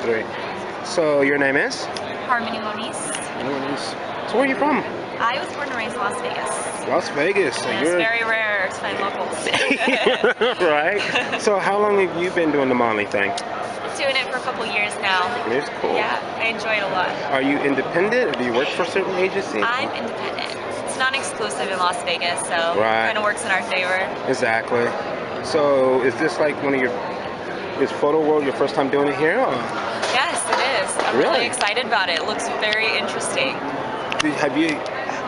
3. So your name is? Harmony Moniz. So where are you from? I was born and raised in Las Vegas. Las Vegas. So It's very rare to find locals. Right. So how long have you been doing the modeling thing? Doing it for a couple years now. It's cool. Yeah, I enjoy it a lot. Are you independent, or do you work for a certain agency? I'm independent. It's non-exclusive in Las Vegas, so it kind of works in our favor. Exactly. So is this like is Photo World your first time doing it here? Or? Yes, it is. I'm really excited about it. It looks very interesting.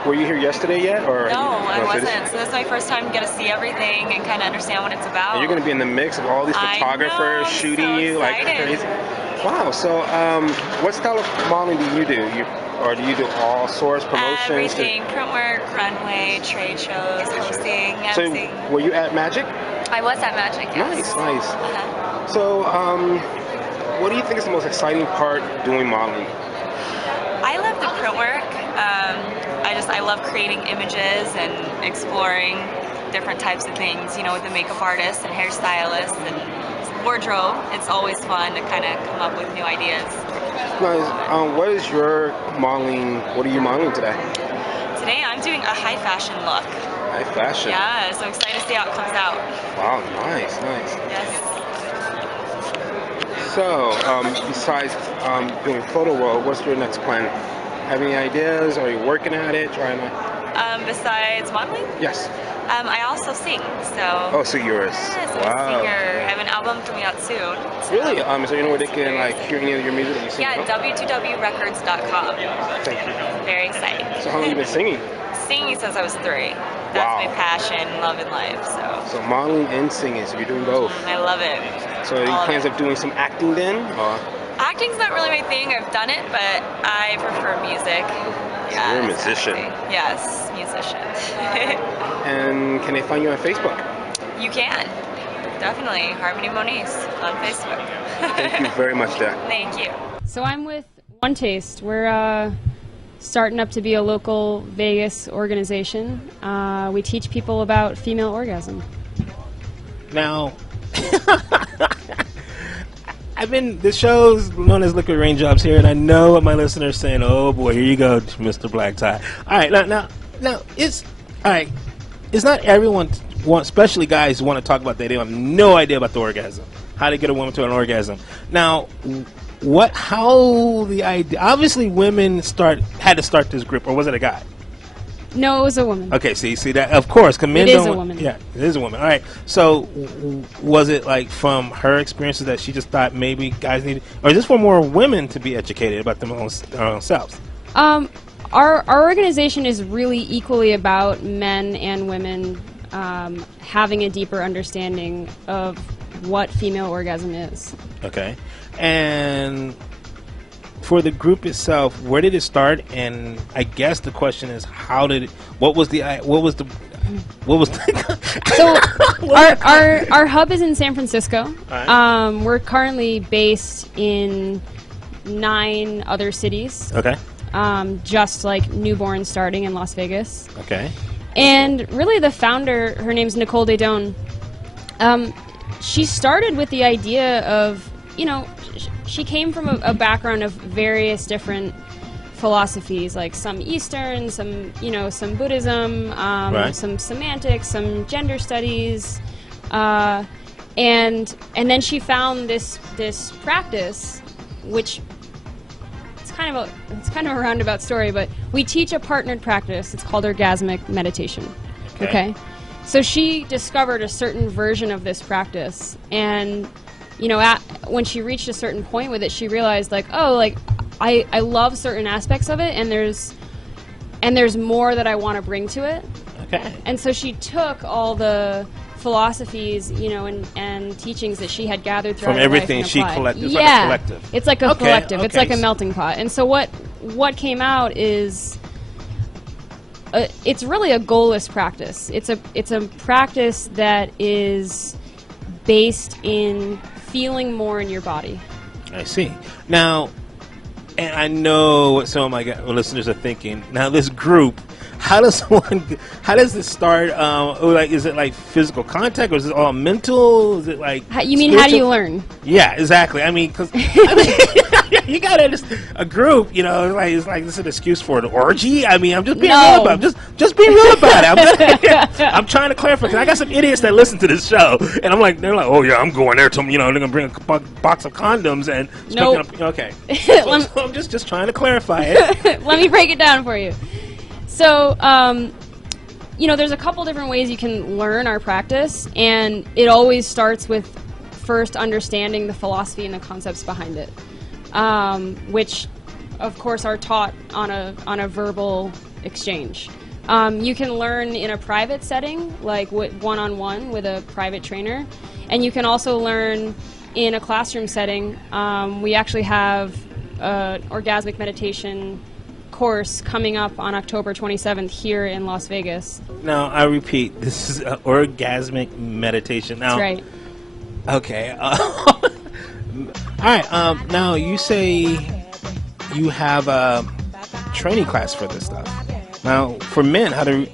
Were you here yesterday yet? Or no, I wasn't. So this is my first time to get to see everything and kind of understand what it's about. And you're going to be in the mix of all these photographers shooting you like crazy. Wow. So what style of modeling do you do? Or do you do all sorts, promotions? Everything. Print work, runway, trade shows, hosting, emceeing. So were you at Magic? I was at Magic, yes. Nice. So what do you think is the most exciting part doing modeling? I love the print work. I love creating images and exploring different types of things, you know, with the makeup artists and hairstylists and wardrobe. It's always fun to kind of come up with new ideas. Nice. What is your modeling? What are you modeling today? Today I'm doing a high fashion look. High fashion? Yeah, so I'm excited to see how it comes out. Wow, nice. Yes. So, besides doing Photo World, what's your next plan? Have any ideas? Are you working at it? Trying to? Besides modeling? Yes. I also sing, so. Oh, so you're a singer. I have an album coming out soon. So. Really? So you know where they can hear any of your music that you sing? Yeah, w2wrecords.com. Thank you. Very exciting. So how long have you been singing? Singing since I was 3. That's my passion, love in life. So modeling and singing, so you're doing both. I love it. So are you plans of doing some acting then? Or? Acting's not really my thing. I've done it, but I prefer music. Yeah, you're a musician. Yes, musician. And can they find you on Facebook? You can. Definitely. Harmony Moniz on Facebook. Thank you very much, Dad. Thank you. So I'm with One Taste. We're starting up to be a local Vegas organization. We teach people about female orgasm. Now, the show's known as Liquid Raindrops here, and I know what my listeners are saying. Oh boy, here you go, Mr. Black Tie. All right, now, it's not everyone, especially guys who want to talk about that. They have no idea about the orgasm, how to get a woman to an orgasm. Now, how the idea? Obviously, women had to start this group, or was it a guy? No, it was a woman. Okay, see that, of course, because men don't. It is a woman. Yeah, it is a woman. All right. So, was it like from her experiences that she just thought maybe guys needed, or is this for more women to be educated about their own selves? Our organization is really equally about men and women having a deeper understanding of what female orgasm is. Okay, and for the group itself, where did it start? And I guess the question is, what was the So our hub is in San Francisco. Right. We're currently based in 9 other cities. Okay. Just like newborn starting in Las Vegas. Okay. And really the founder, her name's Nicole Dedone, she started with the idea of, she came from a background of various different philosophies, like some Eastern, some Buddhism, right. Some semantics, some gender studies, and then she found this practice, which it's kind of a roundabout story, but we teach a partnered practice. It's called orgasmic meditation. Okay? So she discovered a certain version of this practice, and when she reached a certain point with it, she realized I love certain aspects of it, and there's more that I want to bring to it. Okay. And so she took all the philosophies, and teachings that she had gathered throughout from her everything life she collected. Yeah, like a collective. It's like a collective. Okay. It's like a melting pot. And so what came out is it's really a goalless practice. It's a practice that is based in feeling more in your body. I see. Now, And I know what some of my listeners are thinking. Now, this group, how does this start? Like, is it like physical contact, or is it all mental? Is it like You mean, how do you learn? Yeah, exactly. I mean, because you gotta understand, a group, you know, it's like this is an excuse for an orgy. I mean, I'm just being real about it. Just being real about it. I'm trying to clarify, because I got some idiots that listen to this show, and they're like, oh yeah, I'm going there. They're gonna bring a box of condoms and okay. So I'm just trying to clarify it. Let me break it down for you. So, there's a couple different ways you can learn our practice, and it always starts with first understanding the philosophy and the concepts behind it, which, of course, are taught on a verbal exchange. You can learn in a private setting, like one-on-one with a private trainer, and you can also learn in a classroom setting. We actually have an orgasmic meditation course coming up on October 27th here in Las Vegas. Now, I repeat, this is orgasmic meditation. Now, That's right. Okay. All right. Now, you say you have a training class for this stuff. Now, for men, how to...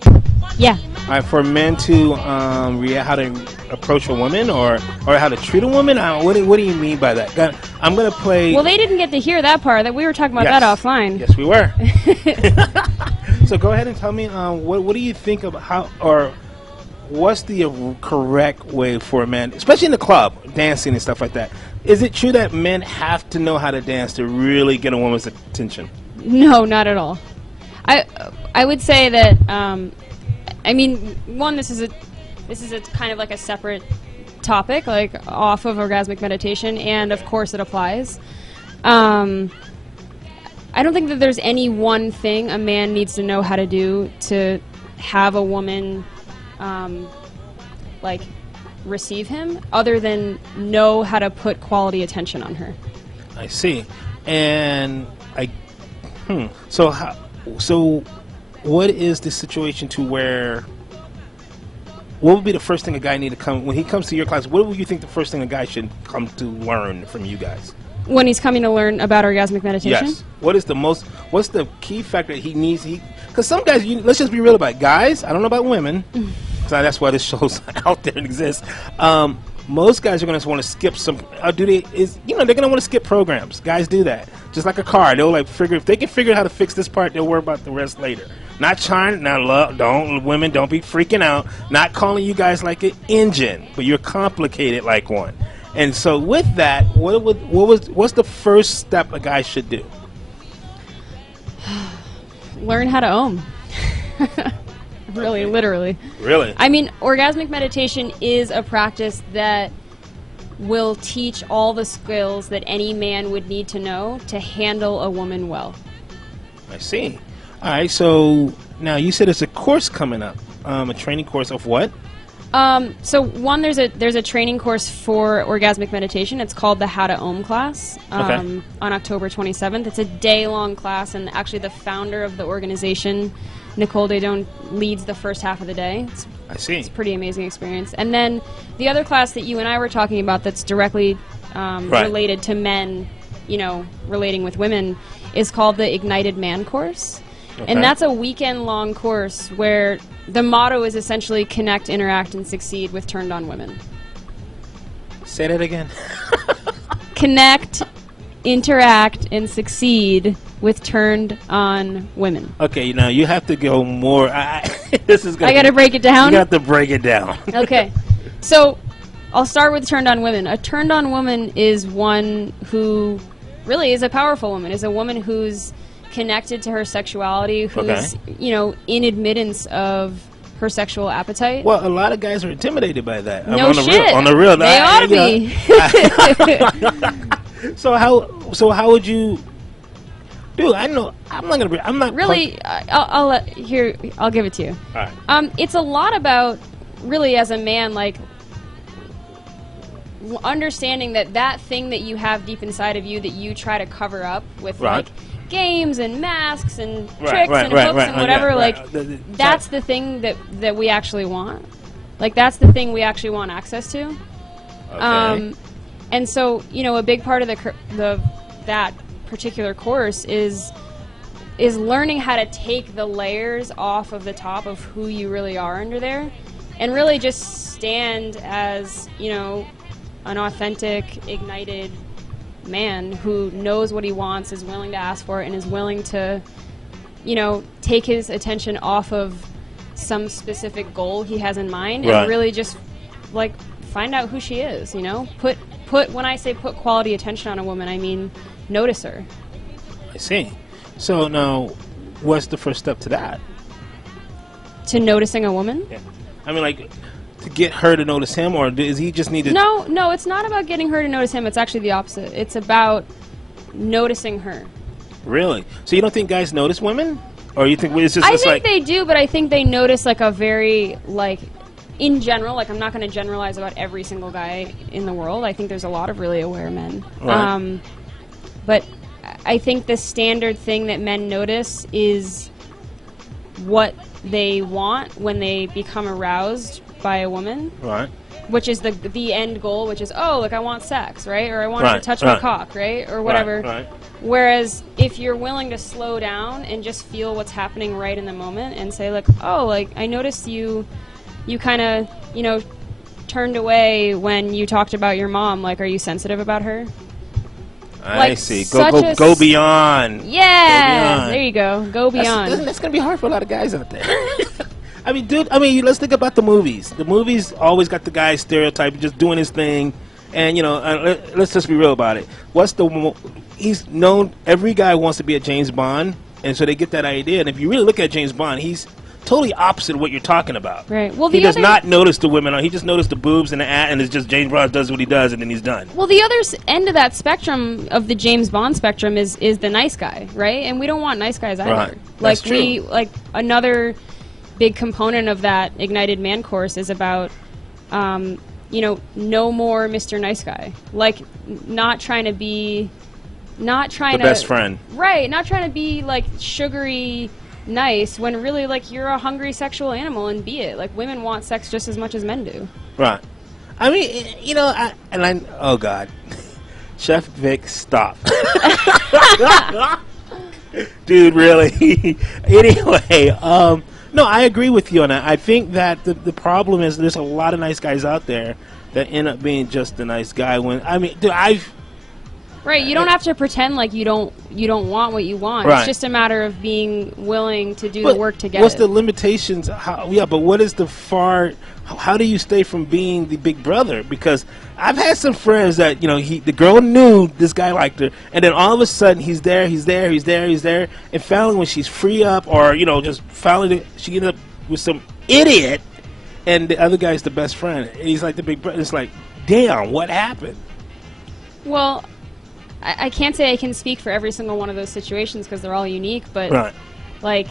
Yeah. All right, for men to how to approach a woman or how to treat a woman. What do you mean by that? I'm gonna play. Well, they didn't get to hear that part. That we were talking about that offline. Yes, we were. So go ahead and tell me what do you think of how, or what's the correct way for a man, especially in the club, dancing and stuff like that? Is it true that men have to know how to dance to really get a woman's attention? No, not at all. I would say that. I mean, one, this is a kind of like a separate topic, like off of orgasmic meditation, and of course it applies. I don't think that there's any one thing a man needs to know how to do to have a woman like receive him, other than know how to put quality attention on her. I see. And so what is the situation to where, what would be the first thing a guy need to come, when he comes to your class, what would you think the first thing a guy should come to learn from you guys? When he's coming to learn about orgasmic meditation? Yes. What's the key factor that he needs? Because some guys, let's just be real about it. Guys, I don't know about women, because that's why this show's out there and exists. Most guys are going to want to skip some. They're going to want to skip programs. Guys do that. Just like a car, they'll figure, if they can figure out how to fix this part, they'll worry about the rest later. Not trying. Now, women, don't be freaking out. Not calling you guys like an engine, but you're complicated like one. And so, with that, what's the first step a guy should do? Learn how to ohm. Really, literally. Really? I mean, orgasmic meditation is a practice that will teach all the skills that any man would need to know to handle a woman well. I see. All right, so now you said there's a course coming up, a training course of what? So one, there's a training course for orgasmic meditation. It's called the How to Ohm class on October 27th. It's a day-long class, and actually the founder of the organization, Nicole Dedon, leads the first half of the day. I see. It's a pretty amazing experience. And then the other class that you and I were talking about that's directly related to men, relating with women, is called the Ignited Man course. Okay. And that's a weekend-long course where the motto is essentially connect, interact, and succeed with turned-on women. Say that again. Connect, interact, and succeed with turned-on women. Okay, now you have to go more. I got to break it down? You got to break it down. Okay. So I'll start with turned-on women. A turned-on woman is one who really is a powerful woman, is a woman who's connected to her sexuality, who's, in admittance of her sexual appetite. Well, a lot of guys are intimidated by that. No shit. On the real. They ought to be. So how would you... Dude, I'm not really. I'll give it to you. All right. It's a lot about, really, as a man, understanding that thing that you have deep inside of you that you try to cover up with games and masks and tricks and hooks and whatever. That's the thing that we actually want. That's the thing we actually want access to. Okay. And so, a big part of that particular course is learning how to take the layers off of the top of who you really are under there, and really just stand as, you know, an authentic, ignited man who knows what he wants, is willing to ask for it, and is willing to, you know, take his attention off of some specific goal he has in mind, Right. and really just like find out who she is, you know? Put when I say put quality attention on a woman, I mean notice her. I see. So now, what's the first step to that? To noticing a woman? Yeah. I mean, like, to get her to notice him, or does he just need to... No, it's not about getting her to notice him. It's actually the opposite. It's about noticing her. Really? So you don't think guys notice women? Or you think it's just I it's think like... they do, but I think they notice like a very, like, in general, like I'm not going to generalize about every single guy in the world. I think there's a lot of really aware men. Right. But I think the standard thing that men notice is what they want when they become aroused by a woman. Right. Which is the end goal, which is, oh, like I want sex, right? Or I want Right, you to touch right. my cock, right? Or whatever. Right. Whereas if you're willing to slow down and just feel what's happening right in the moment and say, like, oh, like I noticed you kind of, you know, turned away when you talked about your mom. Like, are you sensitive about her? I Like, see. such Go a beyond. Yeah, beyond. there you go. Go beyond. That's going to be hard for a lot of guys out there. I mean, dude, let's think about the movies. The movies always got the guy stereotype, just doing his thing. And, you know, let's just be real about it. He's known, every guy wants to be a James Bond, and so they get that idea. And if you really look at James Bond, he's totally opposite of what you're talking about. Right. Well, he does not notice the women. He just noticed the boobs and the ass, and it's just James Bond does what he does, and then he's done. Well, the other end of that spectrum, of the James Bond spectrum, is the nice guy, right? And we don't want nice guys either. Right. Like That's true. Another big component of that Ignited Man course is about, you know, no more Mr. Nice Guy. Like, not trying to be the best friend. Right. Not trying to be like sugary nice when really like you're a hungry sexual animal, and be it. Like, women want sex just as much as men do. Right. I mean, you know, oh God, Chef Vic, stop. Dude, really? Anyway, no, I agree with you on that. I think that the problem is there's a lot of nice guys out there that end up being just the nice guy. When I mean, dude, Right, you don't have to pretend like you don't want what you want. Right. It's just a matter of being willing to do the work to get what's it. the limitations? But what is the how do you stay from being the big brother? Because I've had some friends that, you know, the girl knew this guy liked her, and then all of a sudden he's there, and finally when she's free up, or, you know, just finally she ended up with some idiot, and the other guy's the best friend, and he's like the big brother. It's like, damn, what happened? Well, I can't say I can speak for every single one of those situations because they're all unique, but Right. like,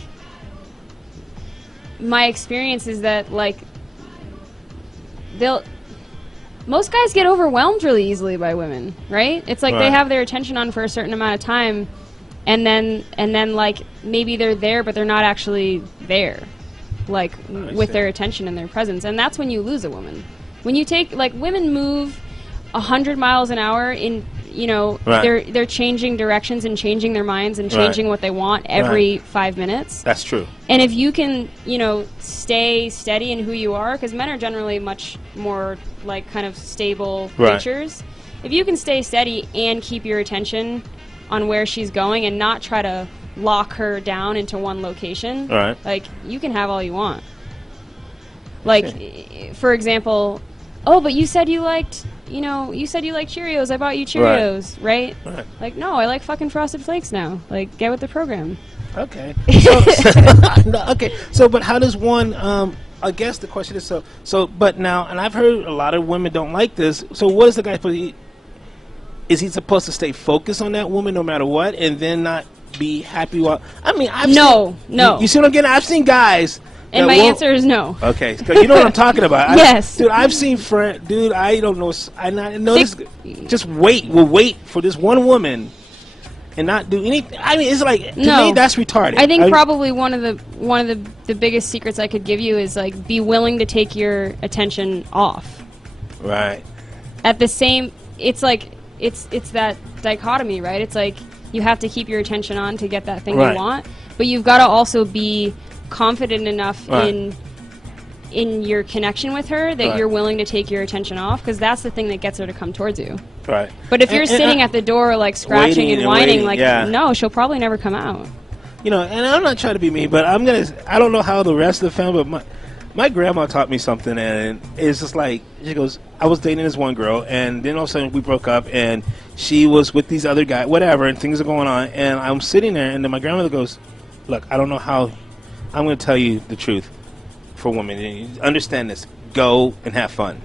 my experience is that, like, most guys get overwhelmed really easily by women, right? It's like they Right. have their attention on for a certain amount of time, and then like maybe they're there, but they're not actually there, like with see. their attention and their presence, and that's when you lose a woman. When you take, like, women move 100 miles an hour in, you know, Right. they're changing directions and changing their minds and changing what they want every 5 minutes. That's true. And if you can, you know, stay steady in who you are, because men are generally much more, like, kind of stable Right. creatures. If you can stay steady and keep your attention on where she's going and not try to lock her down into one location, Right. like, you can have all you want. Like, for example, oh, but you said you liked, you know, Cheerios. I bought you Cheerios, right? Right. Like, no, I like fucking Frosted Flakes now. Like, get with the program. Okay. But how does one? I guess the question is but now, and I've heard a lot of women don't like this. So what is the guy supposed to? Is he supposed to stay focused on that woman no matter what, and then not be happy? I mean, No. You see what I'm getting? I've seen guys. And my answer is no. Okay, 'cause you know what I'm talking about. Yes. Dude, I've seen dude, I don't know. I know this. Just we'll wait for this one woman and not do anything. I mean, it's like, to me, that's retarded. I think probably one of the biggest secrets I could give you is, like, be willing to take your attention off. Right. At the same, it's like it's that dichotomy, right? It's like You have to keep your attention on to get that thing Right. you want. But you've got to also be confident enough Right. in your connection with her that Right. you're willing to take your attention off, because that's the thing that gets her to come towards you. Right. But if you're And sitting at the door like scratching waiting and and whining, waiting, like yeah. no, she'll probably never come out. You know, and I'm not trying to be mean, but I don't know how the rest of the family, but my grandma taught me something, and it's just like, she goes, I was dating this one girl, and then all of a sudden we broke up, and she was with these other guys, whatever, and things are going on, and I'm sitting there, and then my grandmother goes, look, I don't know how, I'm going to tell you the truth for women. You understand this. Go and have fun.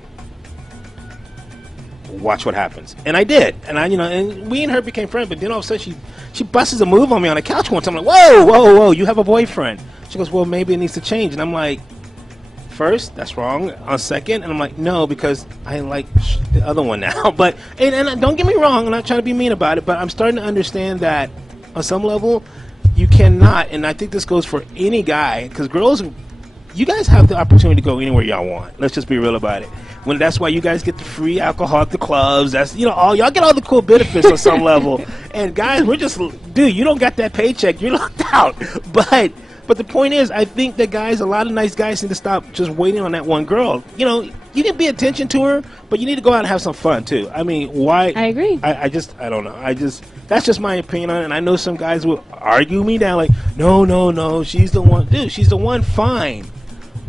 Watch what happens. And I did. And and we and her became friends, but then all of a sudden she busts a move on me on the couch once. I'm like, whoa, you have a boyfriend. She goes, well, maybe it needs to change. And I'm like, first, that's wrong. On second, and I'm like, no, because I like the other one now. But and don't get me wrong, I'm not trying to be mean about it, but I'm starting to understand that on some level, you cannot, and I think this goes for any guy, because girls, you guys have the opportunity to go anywhere y'all want. Let's just be real about it. That's why you guys get the free alcohol at the clubs. That's all y'all get all the cool benefits on some level. And guys, we're just, dude, you don't got that paycheck, you're locked out. But the point is, I think that guys, a lot of nice guys need to stop just waiting on that one girl. You can pay attention to her, but you need to go out and have some fun too. I mean, why? I agree. I don't know. That's just my opinion on it. And I know some guys will argue me down like, no, she's the one. Dude, she's the one, fine.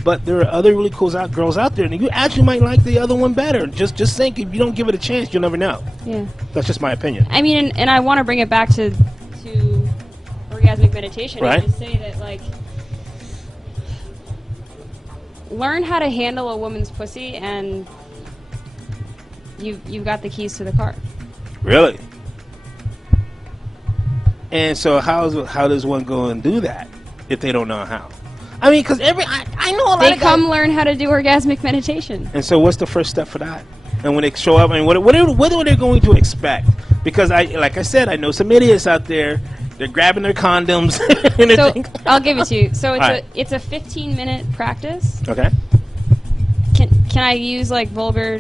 But there are other really cool girls out there, and you actually might like the other one better. Just think, if you don't give it a chance, you'll never know. Yeah. That's just my opinion. I mean, and I want to bring it back to orgasmic meditation, Right. and just say that, like, learn how to handle a woman's pussy, and you've got the keys to the car. Really? And so how does one go and do that if they don't know how? I mean, because I know a lot They of come guys. learn how to do orgasmic meditation. And so what's the first step for that? And when they show up, I mean, what are they going to expect? Because like I said, I know some idiots out there. They're grabbing their condoms. And So I'll give it to you. So Right. it's a 15-minute practice. Okay. Can I use like vulgar?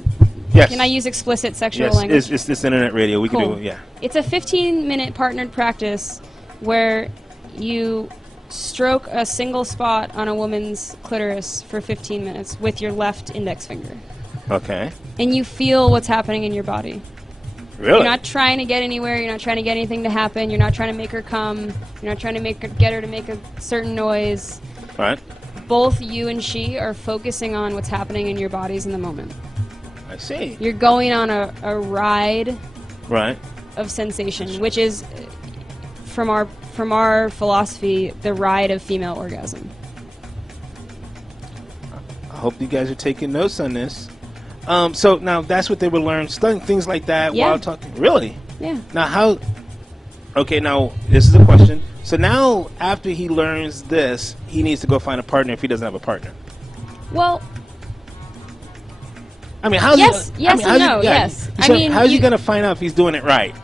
Yes. Can I use explicit sexual Yes. language? It's this internet radio. We can Cool. do it. Yeah. It's a 15-minute partnered practice where you stroke a single spot on a woman's clitoris for 15 minutes with your left index finger. Okay. And you feel what's happening in your body. Really? You're not trying to get anywhere. You're not trying to get anything to happen. You're not trying to make her come. You're not trying to get her to make a certain noise. All right. Both you and she are focusing on what's happening in your bodies in the moment. I see. You're going on a ride Right. of sensation, which is, from our philosophy, the ride of female orgasm. I hope you guys are taking notes on this. So now that's what they would learn, things like that Yeah. while talking. Really? Yeah. Now how? Okay, now this is a question. So now after he learns this, he needs to go find a partner if he doesn't have a partner. Well, I mean, how's yes, he, yes I mean, and how's no, he, yeah, yes. I so mean, how's he you- gonna find out if he's doing it right?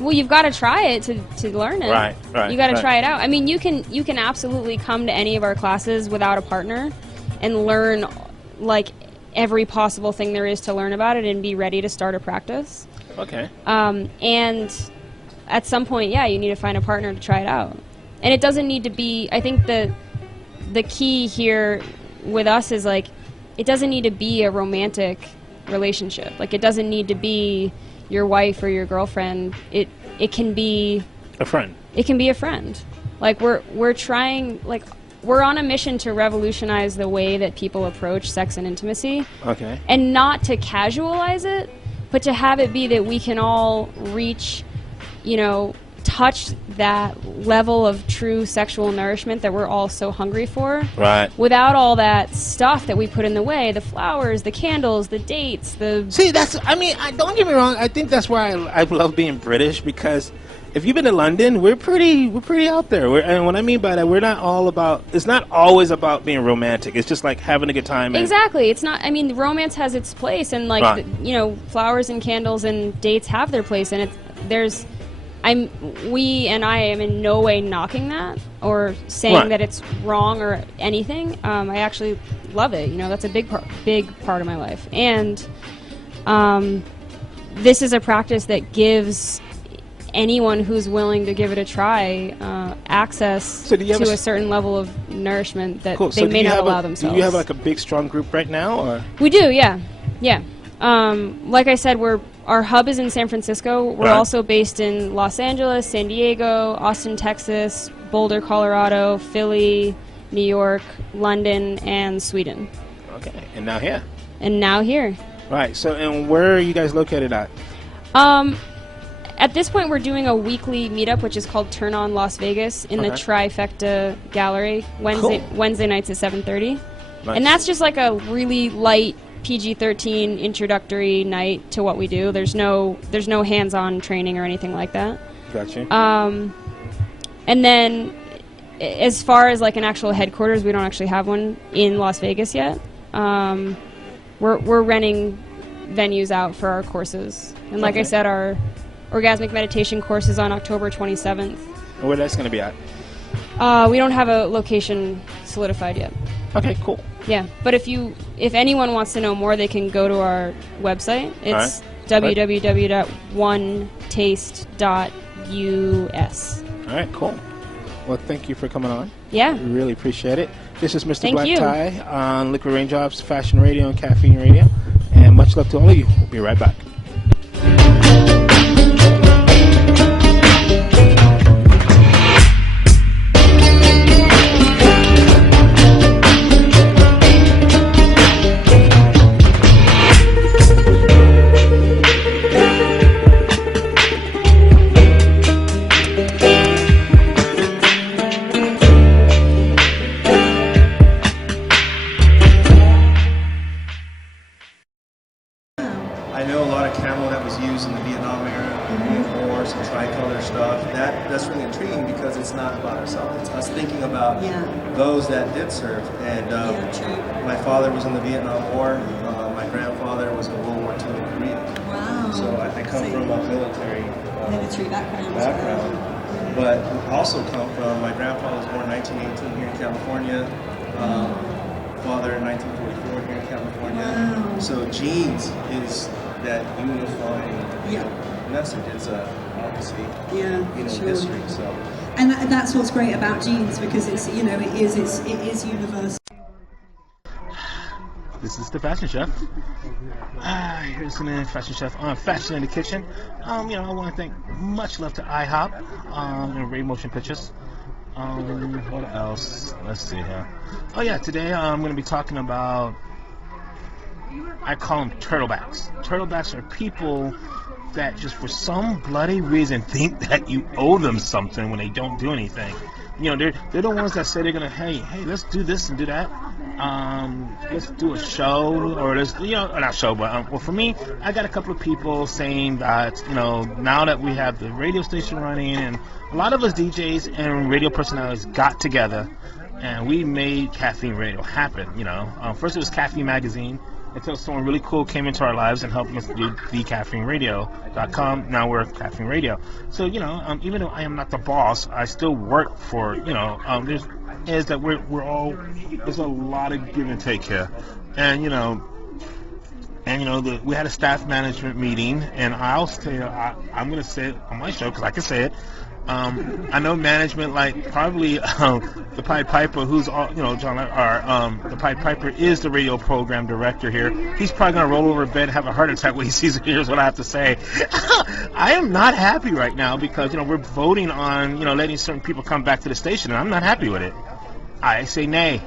well, you've got to try it to learn it. Right. You got to right. try it out. I mean, you can absolutely come to any of our classes without a partner and learn like every possible thing there is to learn about it and be ready to start a practice. Okay. And at some point, yeah, you need to find a partner to try it out. And it doesn't need to be, I think the key here with us is like, it doesn't need to be a romantic relationship. Like, it doesn't need to be your wife or your girlfriend. It can be A friend. it can be a friend. Like, we're trying, like, we're on a mission to revolutionize the way that people approach sex and intimacy. Okay. And not to casualize it, but to have it be that we can all reach, touch that level of true sexual nourishment that we're all so hungry for. Right. Without all that stuff that we put in the way, the flowers, the candles, the dates, See, don't get me wrong. I think that's why I love being British, because if you've been to London, we're pretty out there. And what I mean by that, we're not all about. It's not always about being romantic. It's just like having a good time. Exactly. It's not. I mean, romance has its place, and like Right. flowers and candles and dates have their place, and I am in no way knocking that or saying Right. that it's wrong or anything. I actually love it. That's a big part of my life, and this is a practice that gives anyone who's willing to give it a try access So do you have to a certain level of nourishment that Cool. they So do may you not have allow a, themselves. Do you have like a big, strong group right now, or? We do, yeah. Like I said, our hub is in San Francisco. We're Right. also based in Los Angeles, San Diego, Austin, Texas, Boulder, Colorado, Philly, New York, London, and Sweden. Okay, and now here. And now here. Right. So, and where are you guys located at? At this point, we're doing a weekly meetup, which is called Turn On Las Vegas, in the Okay. Trifecta Gallery, Wednesday nights at 7:30. Nice. And that's just like a really light PG-13 introductory night to what we do. There's no hands-on training or anything like that. Gotcha. And then, as far as like an actual headquarters, we don't actually have one in Las Vegas yet. We're renting venues out for our courses, and like I said, our orgasmic meditation course is on October 27th. And where that's going to be at? We don't have a location solidified yet. Okay, cool. Yeah, but if anyone wants to know more, they can go to our website. It's www.onetaste.us. All right, cool. Well, thank you for coming on. Yeah. We really appreciate it. This is Mr. Thank Black you. Tie on Liquid Raindrops, Fashion Radio, and Caffeine Radio. And much love to all of you. We'll be right back. I know a lot of camo that was used in the Vietnam era, or some tricolor stuff. That's really intriguing because it's not about ourselves. It's us thinking about those that did serve. And my father was in the Vietnam War. My grandfather was in World War II in Korea. Wow. So I come from a military background. But also come from, my grandpa was born in 1918 here in California. Father in 1944 here in California. Wow. So genes is that unifying message. It's obviously history. So And that's what's great about genes, because it's it is universal. This is the Fashion Chef. You're listening to Fashion Chef on Fashion in the Kitchen. I want to thank much love to IHOP and Ray Motion Pictures. What else? Let's see here. Oh yeah, today I'm going to be talking about, I call them turtlebacks. Turtlebacks are people that just for some bloody reason think that you owe them something when they don't do anything. They're the ones that say they're going to, hey, let's do this and do that. Let's do a show, or let's, not show, but well, for me, I got a couple of people saying that, now that we have the radio station running, and a lot of us DJs and radio personalities got together, and we made Caffeine Radio happen. First it was Caffeine Magazine, until someone really cool came into our lives and helped us do thecaffeineradio.com. Now we're Caffeine Radio. So, even though I am not the boss, I still work for, there's a lot of give and take here. And, we had a staff management meeting, and I'll tell you, I'm going to say it on my show because I can say it. I know management, like probably the Pied Piper, who's John, the Pied Piper is the radio program director here. He's probably gonna roll over bed and have a heart attack when he sees it. Here's what I have to say. I am not happy right now because we're voting on letting certain people come back to the station, and I'm not happy with it. I say nay.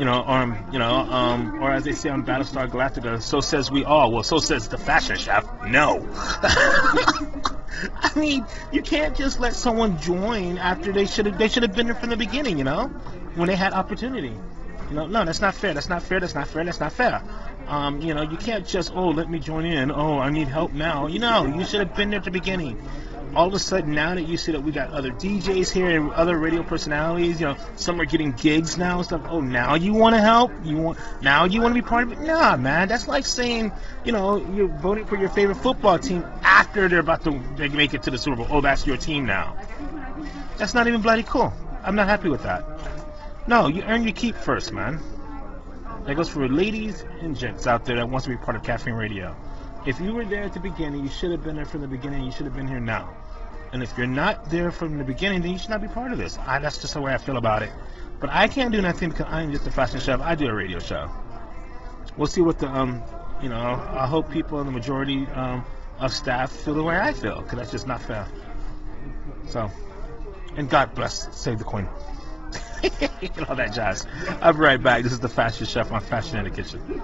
Or as they say on Battlestar Galactica, so says we all. Well, so says the Fashion Chef. No. I mean, you can't just let someone join after they should have been there from the beginning, when they had opportunity. No, that's not fair. That's not fair. That's not fair. That's not fair. You can't just, let me join in. Oh, I need help now. You should have been there at the beginning. All of a sudden, now that you see that we got other DJs here and other radio personalities, some are getting gigs now and stuff. Oh, now you want to help? Now you want to be part of it? Nah, man. That's like saying, you're voting for your favorite football team after they're about to make it to the Super Bowl. Oh, that's your team now. That's not even bloody cool. I'm not happy with that. No, you earn your keep first, man. That goes for ladies and gents out there that wants to be part of Caffeine Radio. If you were there at the beginning, you should have been there from the beginning. You should have been here now. And if you're not there from the beginning, then you should not be part of this. That's just the way I feel about it. But I can't do nothing because I'm just a fashion chef. I do a radio show. We'll see what the I hope people in the majority of staff feel the way I feel, because that's just not fair. So, and God bless, save the queen. And all that jazz. I'll be right back. This is the Fashion Chef on Fashion in the Kitchen.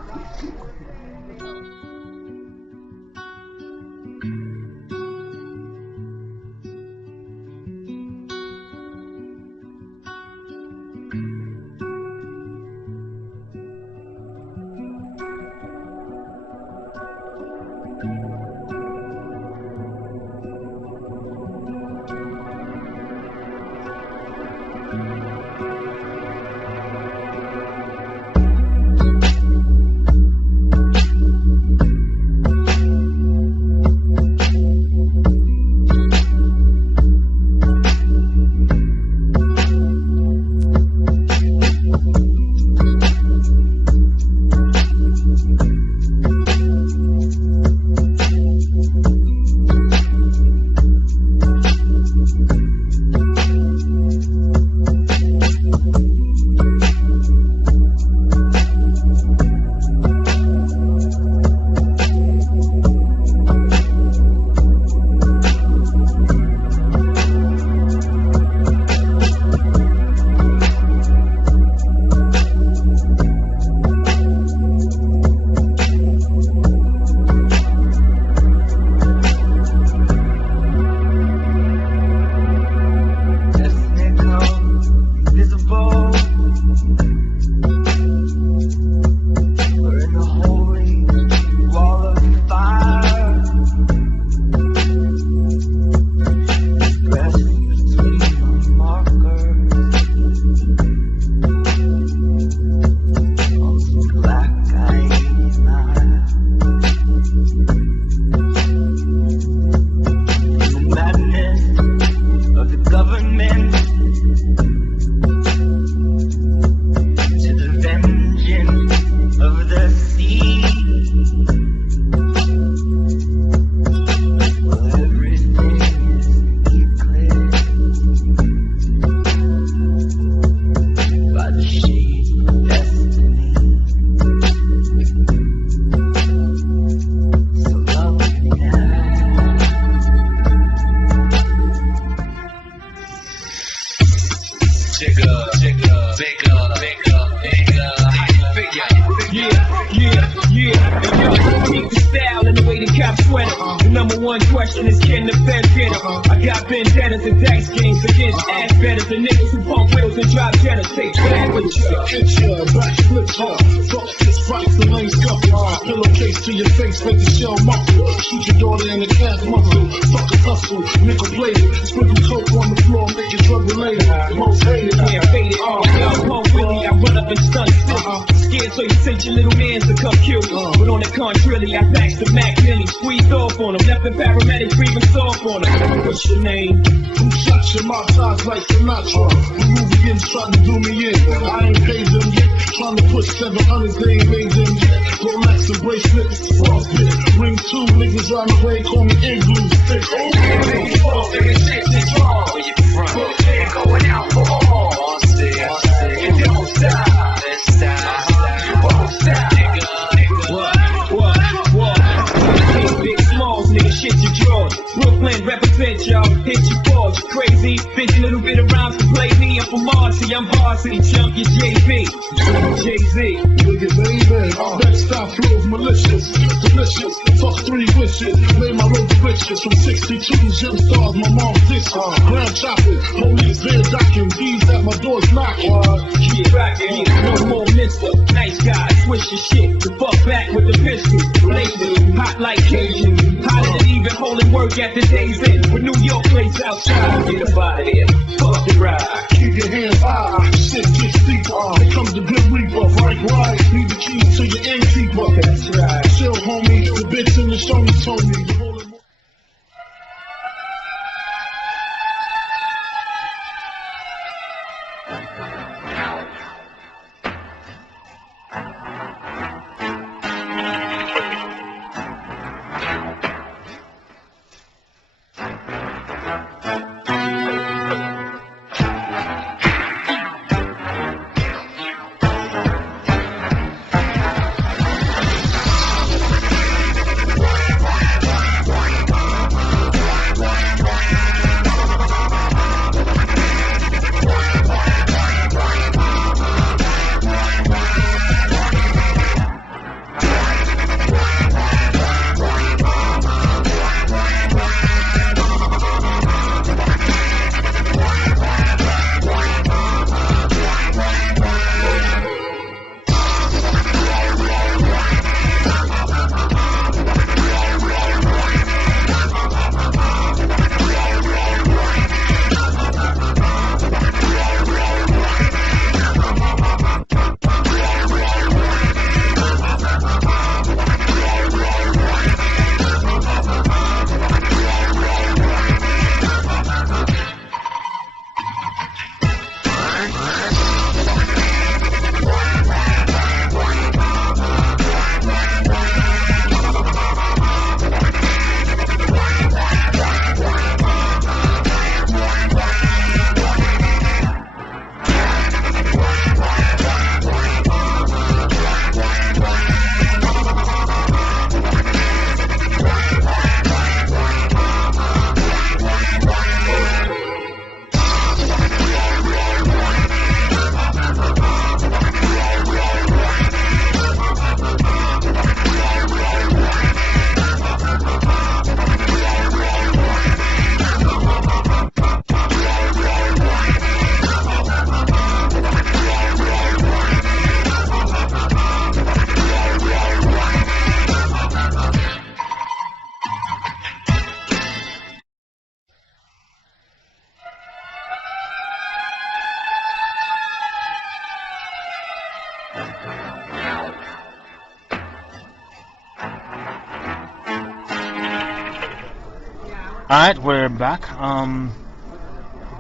Alright, we're back.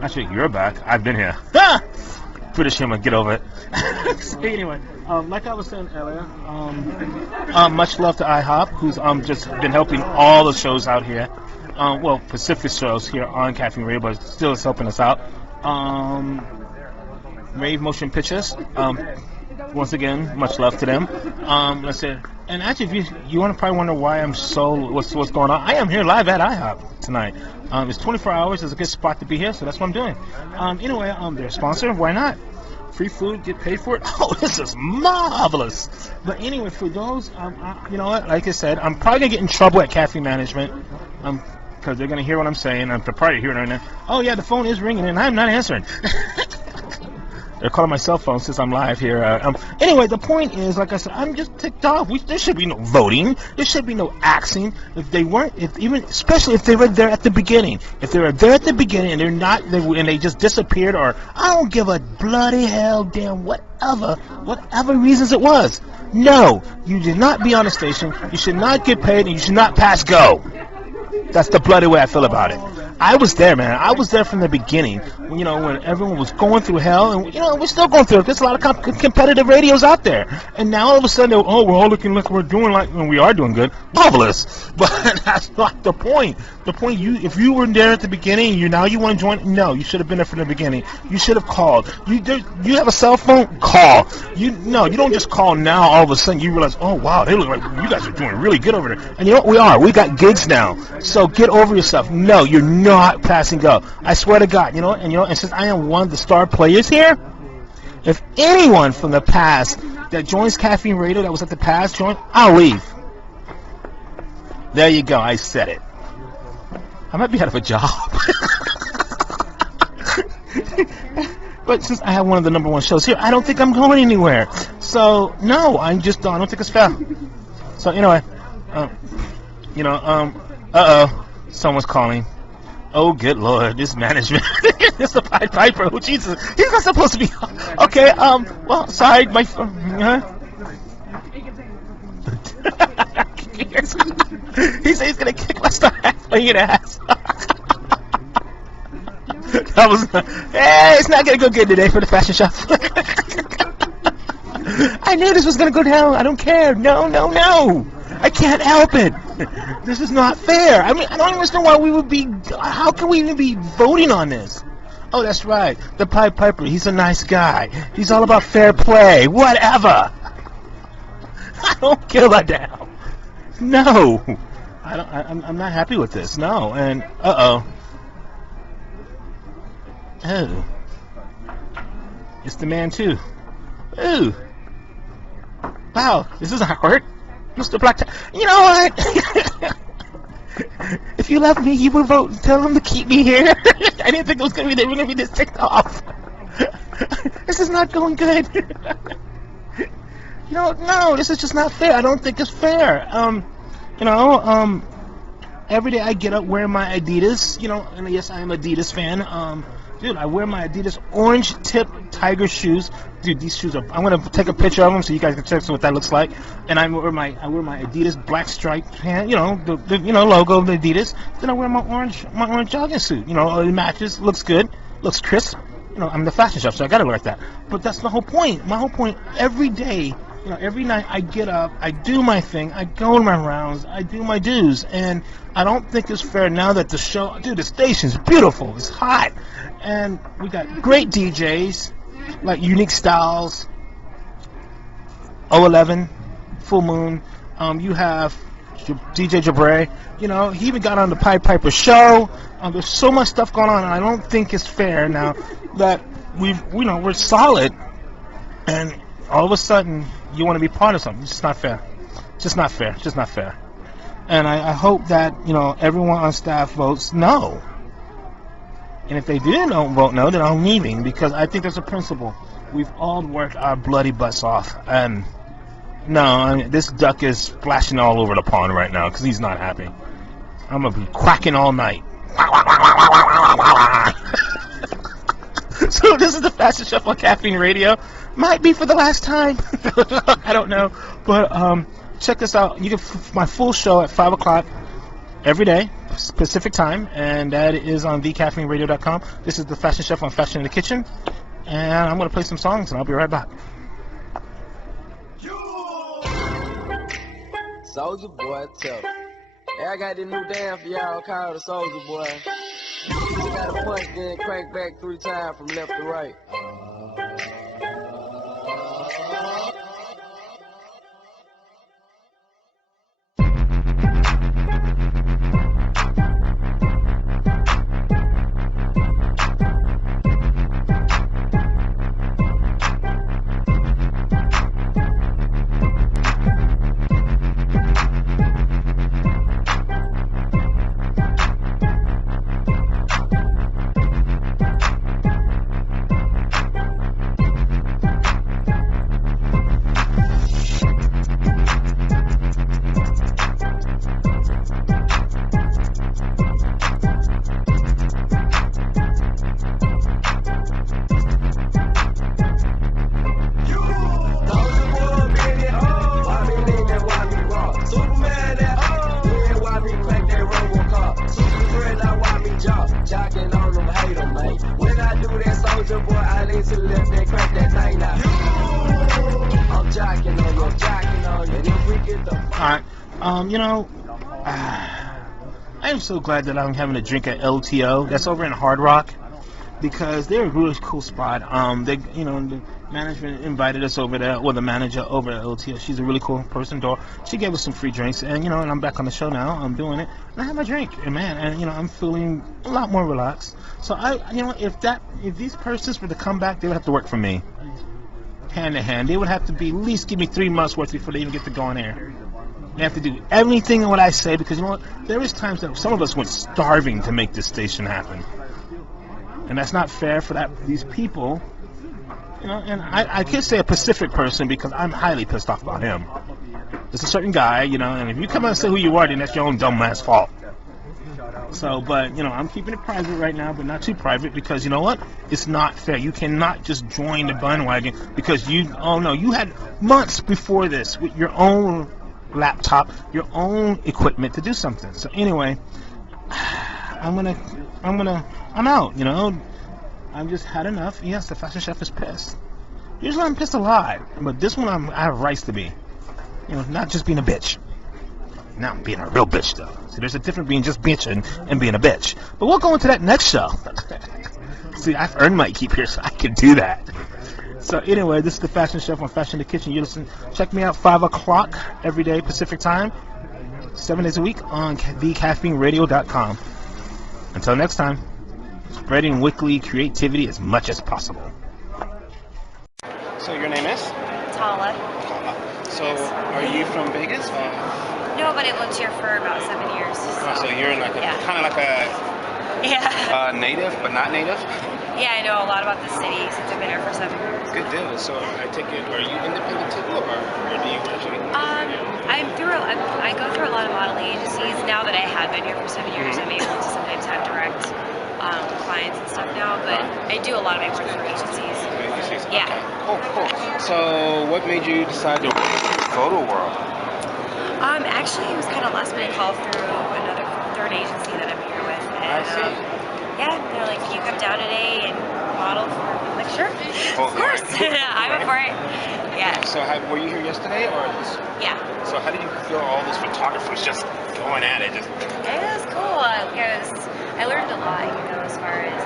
Actually, you're back. I've been here. British humor, get over it. So anyway, like I was saying earlier, much love to IHOP, who's just been helping all the shows out here. Well, Pacific shows here on Caffeine Radio, but still is helping us out. Rave Motion Pictures, once again, much love to them. Let's say, and actually, if you want to probably wonder why I'm what's going on, I am here live at IHOP tonight. It's 24 hours. It's a good spot to be here, so that's what I'm doing. Anyway, they're a sponsor. Why not? Free food, get paid for it. Oh, this is marvelous. But anyway, for those, you know what? Like I said, I'm probably gonna get in trouble at Caffeine Management, because they're gonna hear what I'm saying. They're probably hearing right now. Oh yeah, the phone is ringing, and I'm not answering. They're calling my cell phone since I'm live here. Anyway, the point is, like I said, I'm just ticked off. There should be no voting. There should be no axing. If they weren't, especially if they were there at the beginning. If they were there at the beginning and they're not, and they just disappeared, or I don't give a bloody hell damn whatever reasons it was. No, you did not be on the station. You should not get paid, and you should not pass go. That's the bloody way I feel about it. I was there, man. I was there from the beginning, when everyone was going through hell, and we're still going through it. There's a lot of competitive radios out there, and now all of a sudden, we're all looking like we're doing and we are doing good. Marvelous, but that's not the point. The point, if you were there at the beginning, you want to join. No, you should have been there from the beginning. You should have called. You have a cell phone? Call. You don't just call now. All of a sudden, you realize, oh wow, they look like you guys are doing really good over there. And you know what? We are. We got gigs now. So get over yourself. No, you're not passing go. I swear to God. And since I am one of the star players here, if anyone from the past that joins Caffeine Radio that was at the past I'll leave. There you go. I said it. I might be out of a job. But since I have one of the #1 shows here, I don't think I'm going anywhere. So no, I don't think it's fair. So anyway, someone's calling. Oh, good Lord, this management. It's the Pied Piper. Oh, Jesus. He's not supposed to be. Okay, well, sorry, my he said he's going to kick my star playing ass. It's not going to go good today for the fashion show. I knew this was going to go down. I don't care. No. I can't help it. This is not fair. I mean, I don't understand why we would be. How can we even be voting on this? Oh, that's right. The Pied Piper. He's a nice guy. He's all about fair play. Whatever. I don't give a damn. No. I'm not happy with this. No. And oh. It's the man too. Ooh. Wow. This is awkward. Mr. Black Tie. You know what? If you love me, you would vote and tell them to keep me here. I didn't think it was going to be. They were going to be this ticked off. This is not going good. No, this is just not fair. I don't think it's fair. Every day I get up wearing my Adidas. And yes, I am an Adidas fan. Dude, I wear my Adidas orange tip tiger shoes. Dude, these shoes are. I'm gonna take a picture of them so you guys can check what that looks like. And I wear my Adidas black striped pant. The logo of the Adidas. Then I wear my orange jogging suit. It matches, looks good, looks crisp. I'm the fashion chef, so I gotta look like that. But that's the whole point. My whole point, every day, every night I get up, I do my thing, I go on my rounds, I do my dues, and I don't think it's fair now that the show, dude, the station's beautiful, it's hot, and we got great DJs, like Unique Styles, 011, Full Moon, you have DJ Jabray, he even got on the Pied Piper show. There's so much stuff going on, and I don't think it's fair now that we're solid, and all of a sudden you want to be part of something. It's just not fair. Just not fair. Just not fair. And I hope that everyone on staff votes no. And if they do vote no, then I'm leaving, because I think there's a principle. We've all worked our bloody butts off, and no, this duck is splashing all over the pond right now because he's not happy. I'm gonna be quacking all night. So this is the Fashion Chef on Caffeine Radio. Might be for the last time. I don't know. But check this out. You can my full show at 5 o'clock every day, Pacific time, and that is on thecaffeineradio.com. This is the Fashion Chef on Fashion in the Kitchen, and I'm going to play some songs, and I'll be right back. Soulja Boy tough. Hey, I got this new dance for y'all called the Soulja Boy. You gotta punch, then crank back 3 times from left to right. I am so glad that I'm having a drink at LTO. That's over in Hard Rock, because they're a really cool spot. The management invited us over there, or the manager over at LTO. She's a really cool person, Dora. She gave us some free drinks, and and I'm back on the show now. I'm doing it, and I have my drink, and I'm feeling a lot more relaxed. So if these persons were to come back, they would have to work for me, hand to hand. They would have to at least give me 3 months worth before they even get to go on air. They have to do everything in what I say, because there is times that some of us went starving to make this station happen, and that's not fair for these people. And I can't say a Pacific person, because I'm highly pissed off about him. It's a certain guy, and if you come out and say who you are, then that's your own dumb ass fault. So, but I'm keeping it private right now, but not too private, because you know what? It's not fair. You cannot just join the bandwagon because you had months before this with your own laptop, your own equipment to do something. So anyway, I'm out. I've just had enough. Yes, the Fashion Chef is pissed. Usually I'm pissed a lot, but this one I have rights to be. Not just being a bitch. Not being a real bitch though. See, there's a difference between just bitching and being a bitch. But we'll go into that next show. See, I've earned my keep here, so I can do that. So anyway, this is the Fashion Chef on Fashion in the Kitchen. You listen, check me out 5 o'clock every day Pacific time, 7 days a week on thecaffeineradio.com. Until next time, spreading weekly creativity as much as possible. So your name is? Tala. So are you from Vegas? No, but I've lived here for about 7 years. So you're kind of like a native, but not native? Yeah, I know a lot about the city since I've been here for 7 years. Good deal. So I take it, are you independent too, or do you actually? I go through a lot of modeling agencies. Now that I have been here for 7 years, I'm able to sometimes have direct clients and stuff now, but I do a lot of my work through agencies. Yeah. Okay. Cool. So what made you decide to photo world? Actually, it was kind of last minute call through another third agency that I'm here with. And, I see. Yeah, they're like, can you come down today and model for, like, sure, Oh, of course. I'm up for it. Yeah. So were you here yesterday or this? Yeah. So how did you feel all those photographers just going at it? Just It was cool because I learned a lot, as far as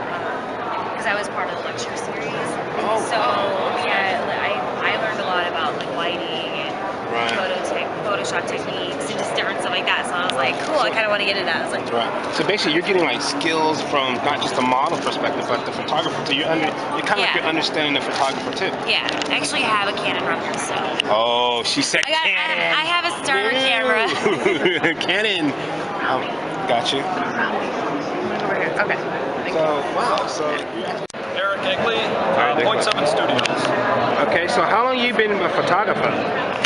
because I was part of the lecture series. Oh, so yeah, I learned a lot about like lighting and Photoshop techniques and just different stuff like that. So I was like, cool, I kind of want to get into that. I was like, right. So basically, you're getting like skills from not just the model perspective, but the photographer too. You're kind of like you're understanding the photographer too. Yeah, I actually have a Canon reference, so. Oh, she said Canon. I have a starter camera. Canon. Got you. Over here. Okay. So wow. So. Eric Egley, Point 7 Studios. Okay, so how long you been a photographer?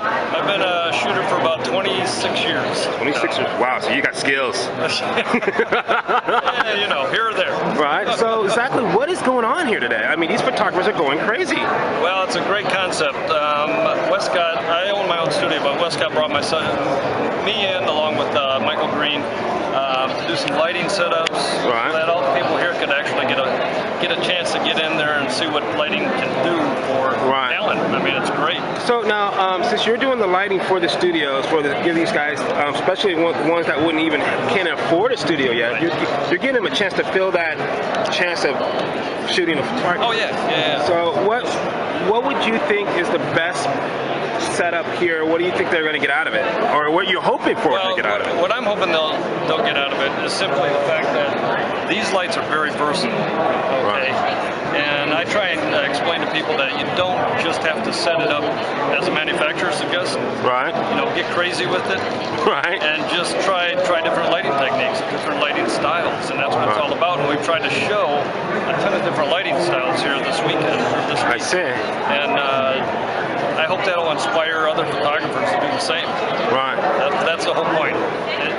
I've been a shooter for about 26 years. 26 years. Wow, so you got skills. Yeah, here or there. Right. So exactly what is going on here today? I mean, these photographers are going crazy. Well, it's a great concept. Westcott, I own my own studio, but Westcott brought me in along with Michael Green to do some lighting setups so that all the people here could actually get a chance to get in there and see what lighting can do for talent. I mean, it's great. So now, since you're doing the lighting for the studios, give these guys, especially ones that can't afford a studio yet, you're giving them a chance to feel that chance of shooting a photography. Oh yeah. So what would you think is the best setup here? What do you think they're going to get out of it, or what you're hoping for to get out of it? What I'm hoping they'll get out of it is simply the fact that these lights are very versatile. Okay. And I try and explain to people that you don't just have to set it up as a manufacturer suggests. Right. Get crazy with it. Right. And just try different lighting techniques, different lighting styles, and that's what it's all about. And we've tried to show a ton of different lighting styles here this weekend. I see. And I hope that'll inspire other photographers to do the same. Right. That's the whole point.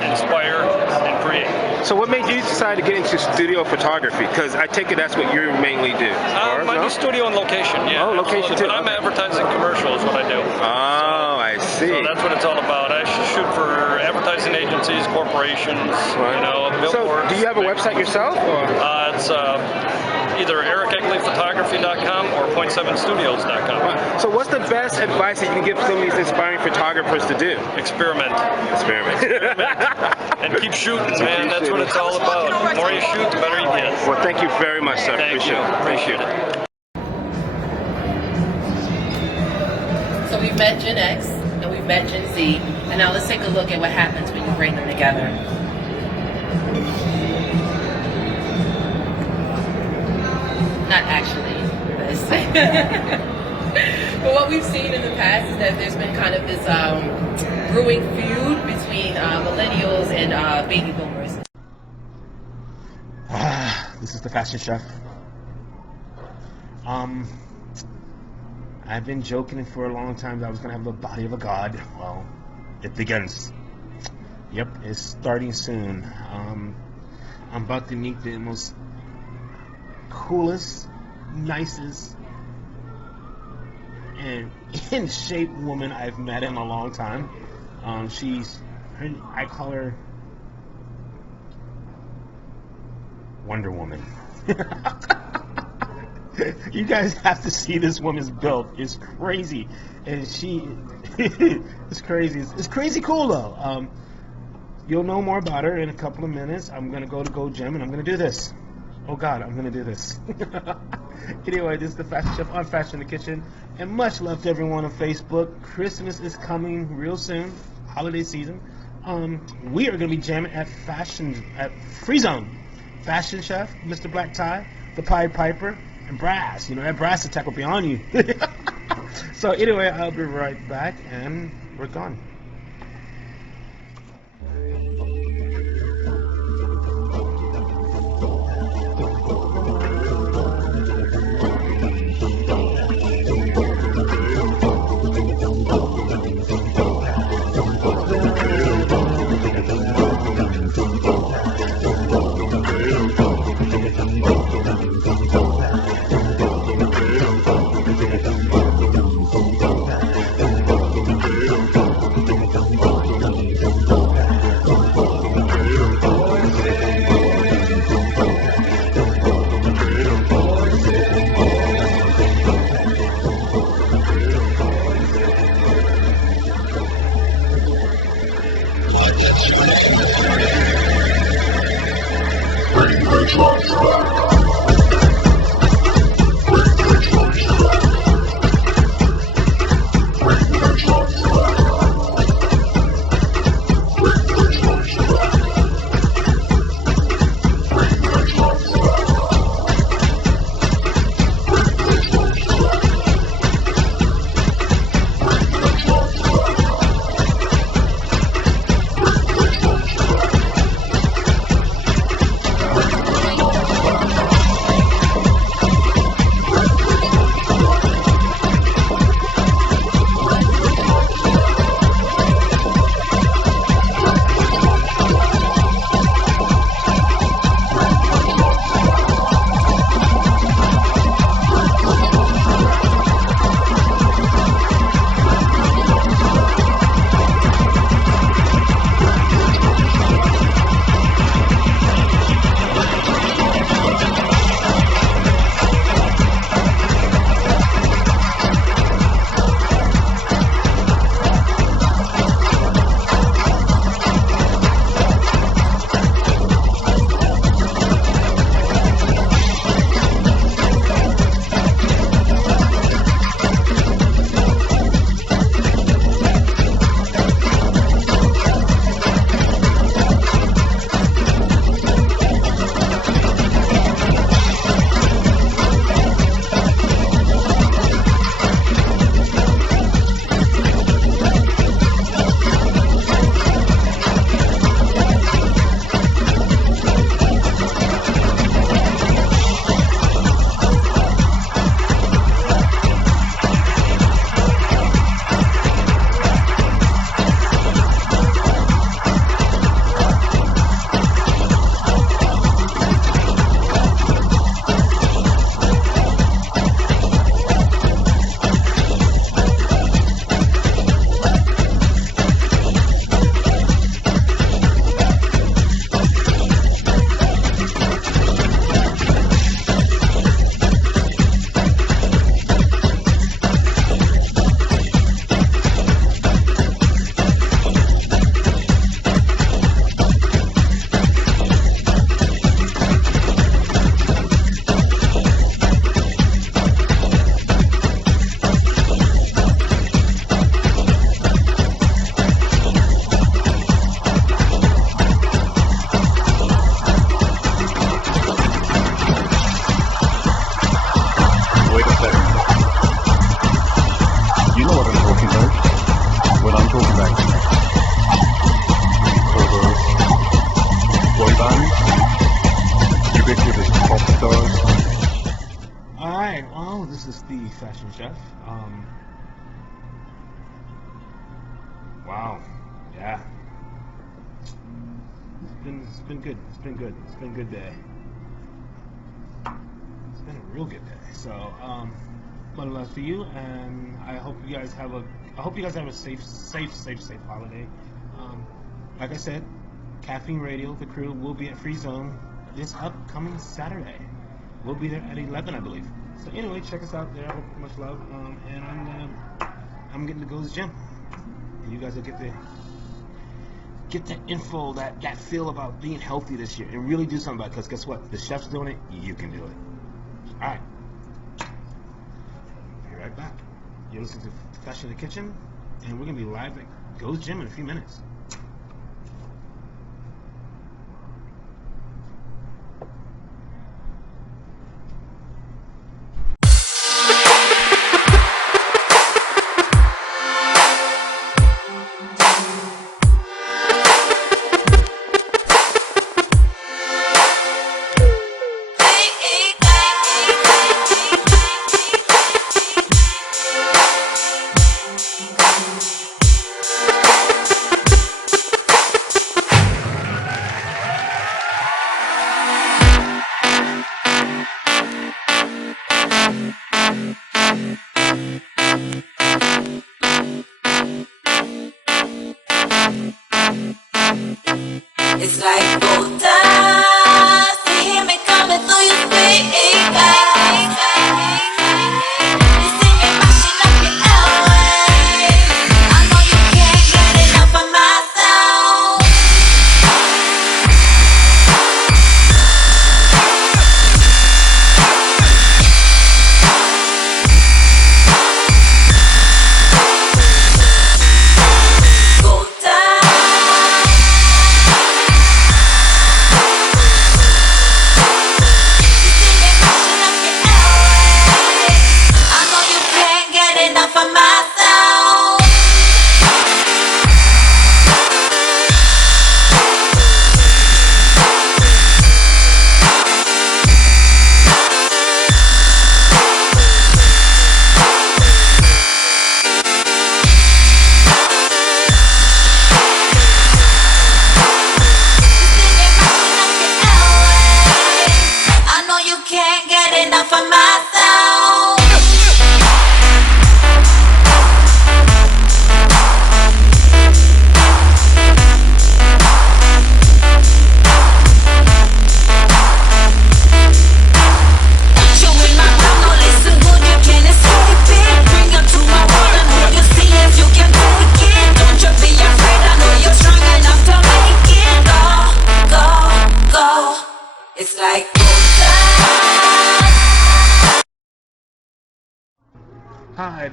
Inspire and create. So what made you decide to get into studio photography? Because I take it that's what you mainly do. I do studio and location, yeah. Oh, location too. But I'm advertising commercial is what I do. Oh, I see. So that's what it's all about. I shoot for advertising agencies, corporations, billboards. So do you have a website yourself? Or? It's either ericegleyphotography.com or point7studios.com. Right. So what's the best advice that you can give some of these inspiring photographers to do? Experiment. And keep shooting, man. That's what it's all about. The more you shoot, the better you get. Well, thank you very much, sir. Appreciate it. So we've met Gen X and we've met Gen Z, and now let's take a look at what happens when you bring them together. Not actually this. But what we've seen in the past is that there's been kind of this brewing feud between millennials and baby boomers. This is the Fashion Chef. I've been joking for a long time that I was going to have the body of a god. Well, it begins. Yep, it's starting soon. I'm about to meet the most coolest, nicest, and in shape woman I've met in a long time. I call her Wonder Woman. You guys have to see this woman's build. It's crazy, and it's crazy. It's crazy cool though. You'll know more about her in a couple of minutes. I'm gonna go to Go Gym and I'm gonna do this. Oh God, I'm gonna do this. Anyway, this is the Fashion Chef on Fashion in the Kitchen, and much love to everyone on Facebook. Christmas is coming real soon, holiday season. We are gonna be jamming at Free Zone. Fashion Chef, Mr. Black Tie, the Pied Piper, and Brass. That brass attack will be on you. So anyway, I'll be right back, and we're gone. Fashion Chef. Wow. Yeah. It's been good. It's been good. It's been a good day. It's been a real good day. So, much love for you, and I hope you guys have a safe holiday. Like I said, Caffeine Radio, the crew will be at Free Zone this upcoming Saturday. We'll be there at 11, I believe. So anyway, check us out there. Much love. And I'm getting to go to the gym. And you guys will get the info, that feel about being healthy this year, and really do something about it. Because guess what? The chef's doing it. You can do it. All right. Be right back. You're listening to Fashion in the Kitchen, and we're gonna be live at Go's Gym in a few minutes. It's like gold dust, you hear me coming through your speakers. You see me mashing up your airwaves. I know you can't get enough of my sound.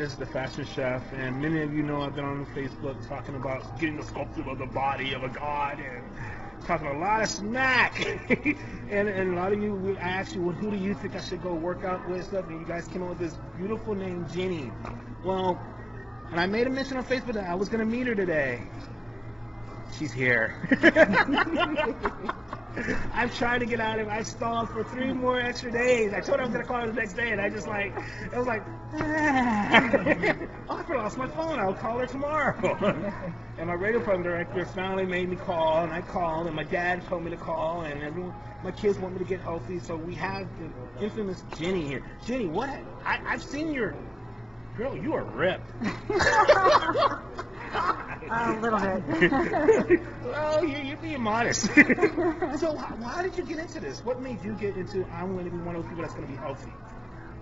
this is the Fashion Chef, and many of you know I've been on Facebook talking about getting the sculpture of the body of a god and talking a lot of smack. and a lot of you, I asked you, well, who do you think I should go work out with stuff? And you guys came up with this beautiful name, Jenny. Well, and I made a mention on Facebook that I was going to meet her today. She's here. I've tried to get out of it. I stalled for 3 more extra days. I told her I was going to call her the next day, and I was like, oh, I lost my phone. I'll call her tomorrow. And my radio program director finally made me call, and I called, and my dad told me to call, and everyone, my kids want me to get healthy, so we have the infamous Jenny here. Jenny, what? I've seen your... Girl, you are ripped. A little bit. Oh, you're being modest. So how did you get into this? What made you get into, I'm going to be one of those people that's going to be healthy?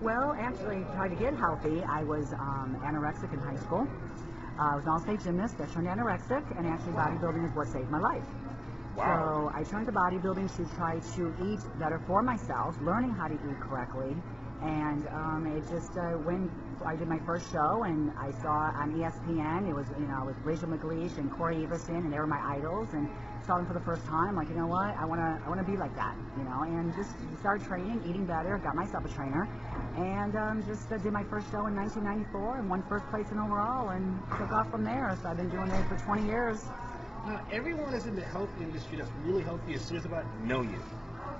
Well, actually, trying to get healthy, I was anorexic in high school. I was an all-state gymnast that turned anorexic, and actually bodybuilding is what saved my life. Wow. So I turned to bodybuilding to try to eat better for myself, learning how to eat correctly. And it just, when I did my first show, and I saw on ESPN, it was, with Rachel McLeish and Corey Everson, and they were my idols, and saw them for the first time, like, you know what, I wanna be like that, and just started training, eating better, got myself a trainer, and just did my first show in 1994, and won first place in overall, and took off from there. So I've been doing it for 20 years. Now, everyone that's in the health industry that's really healthy is serious about it, know you.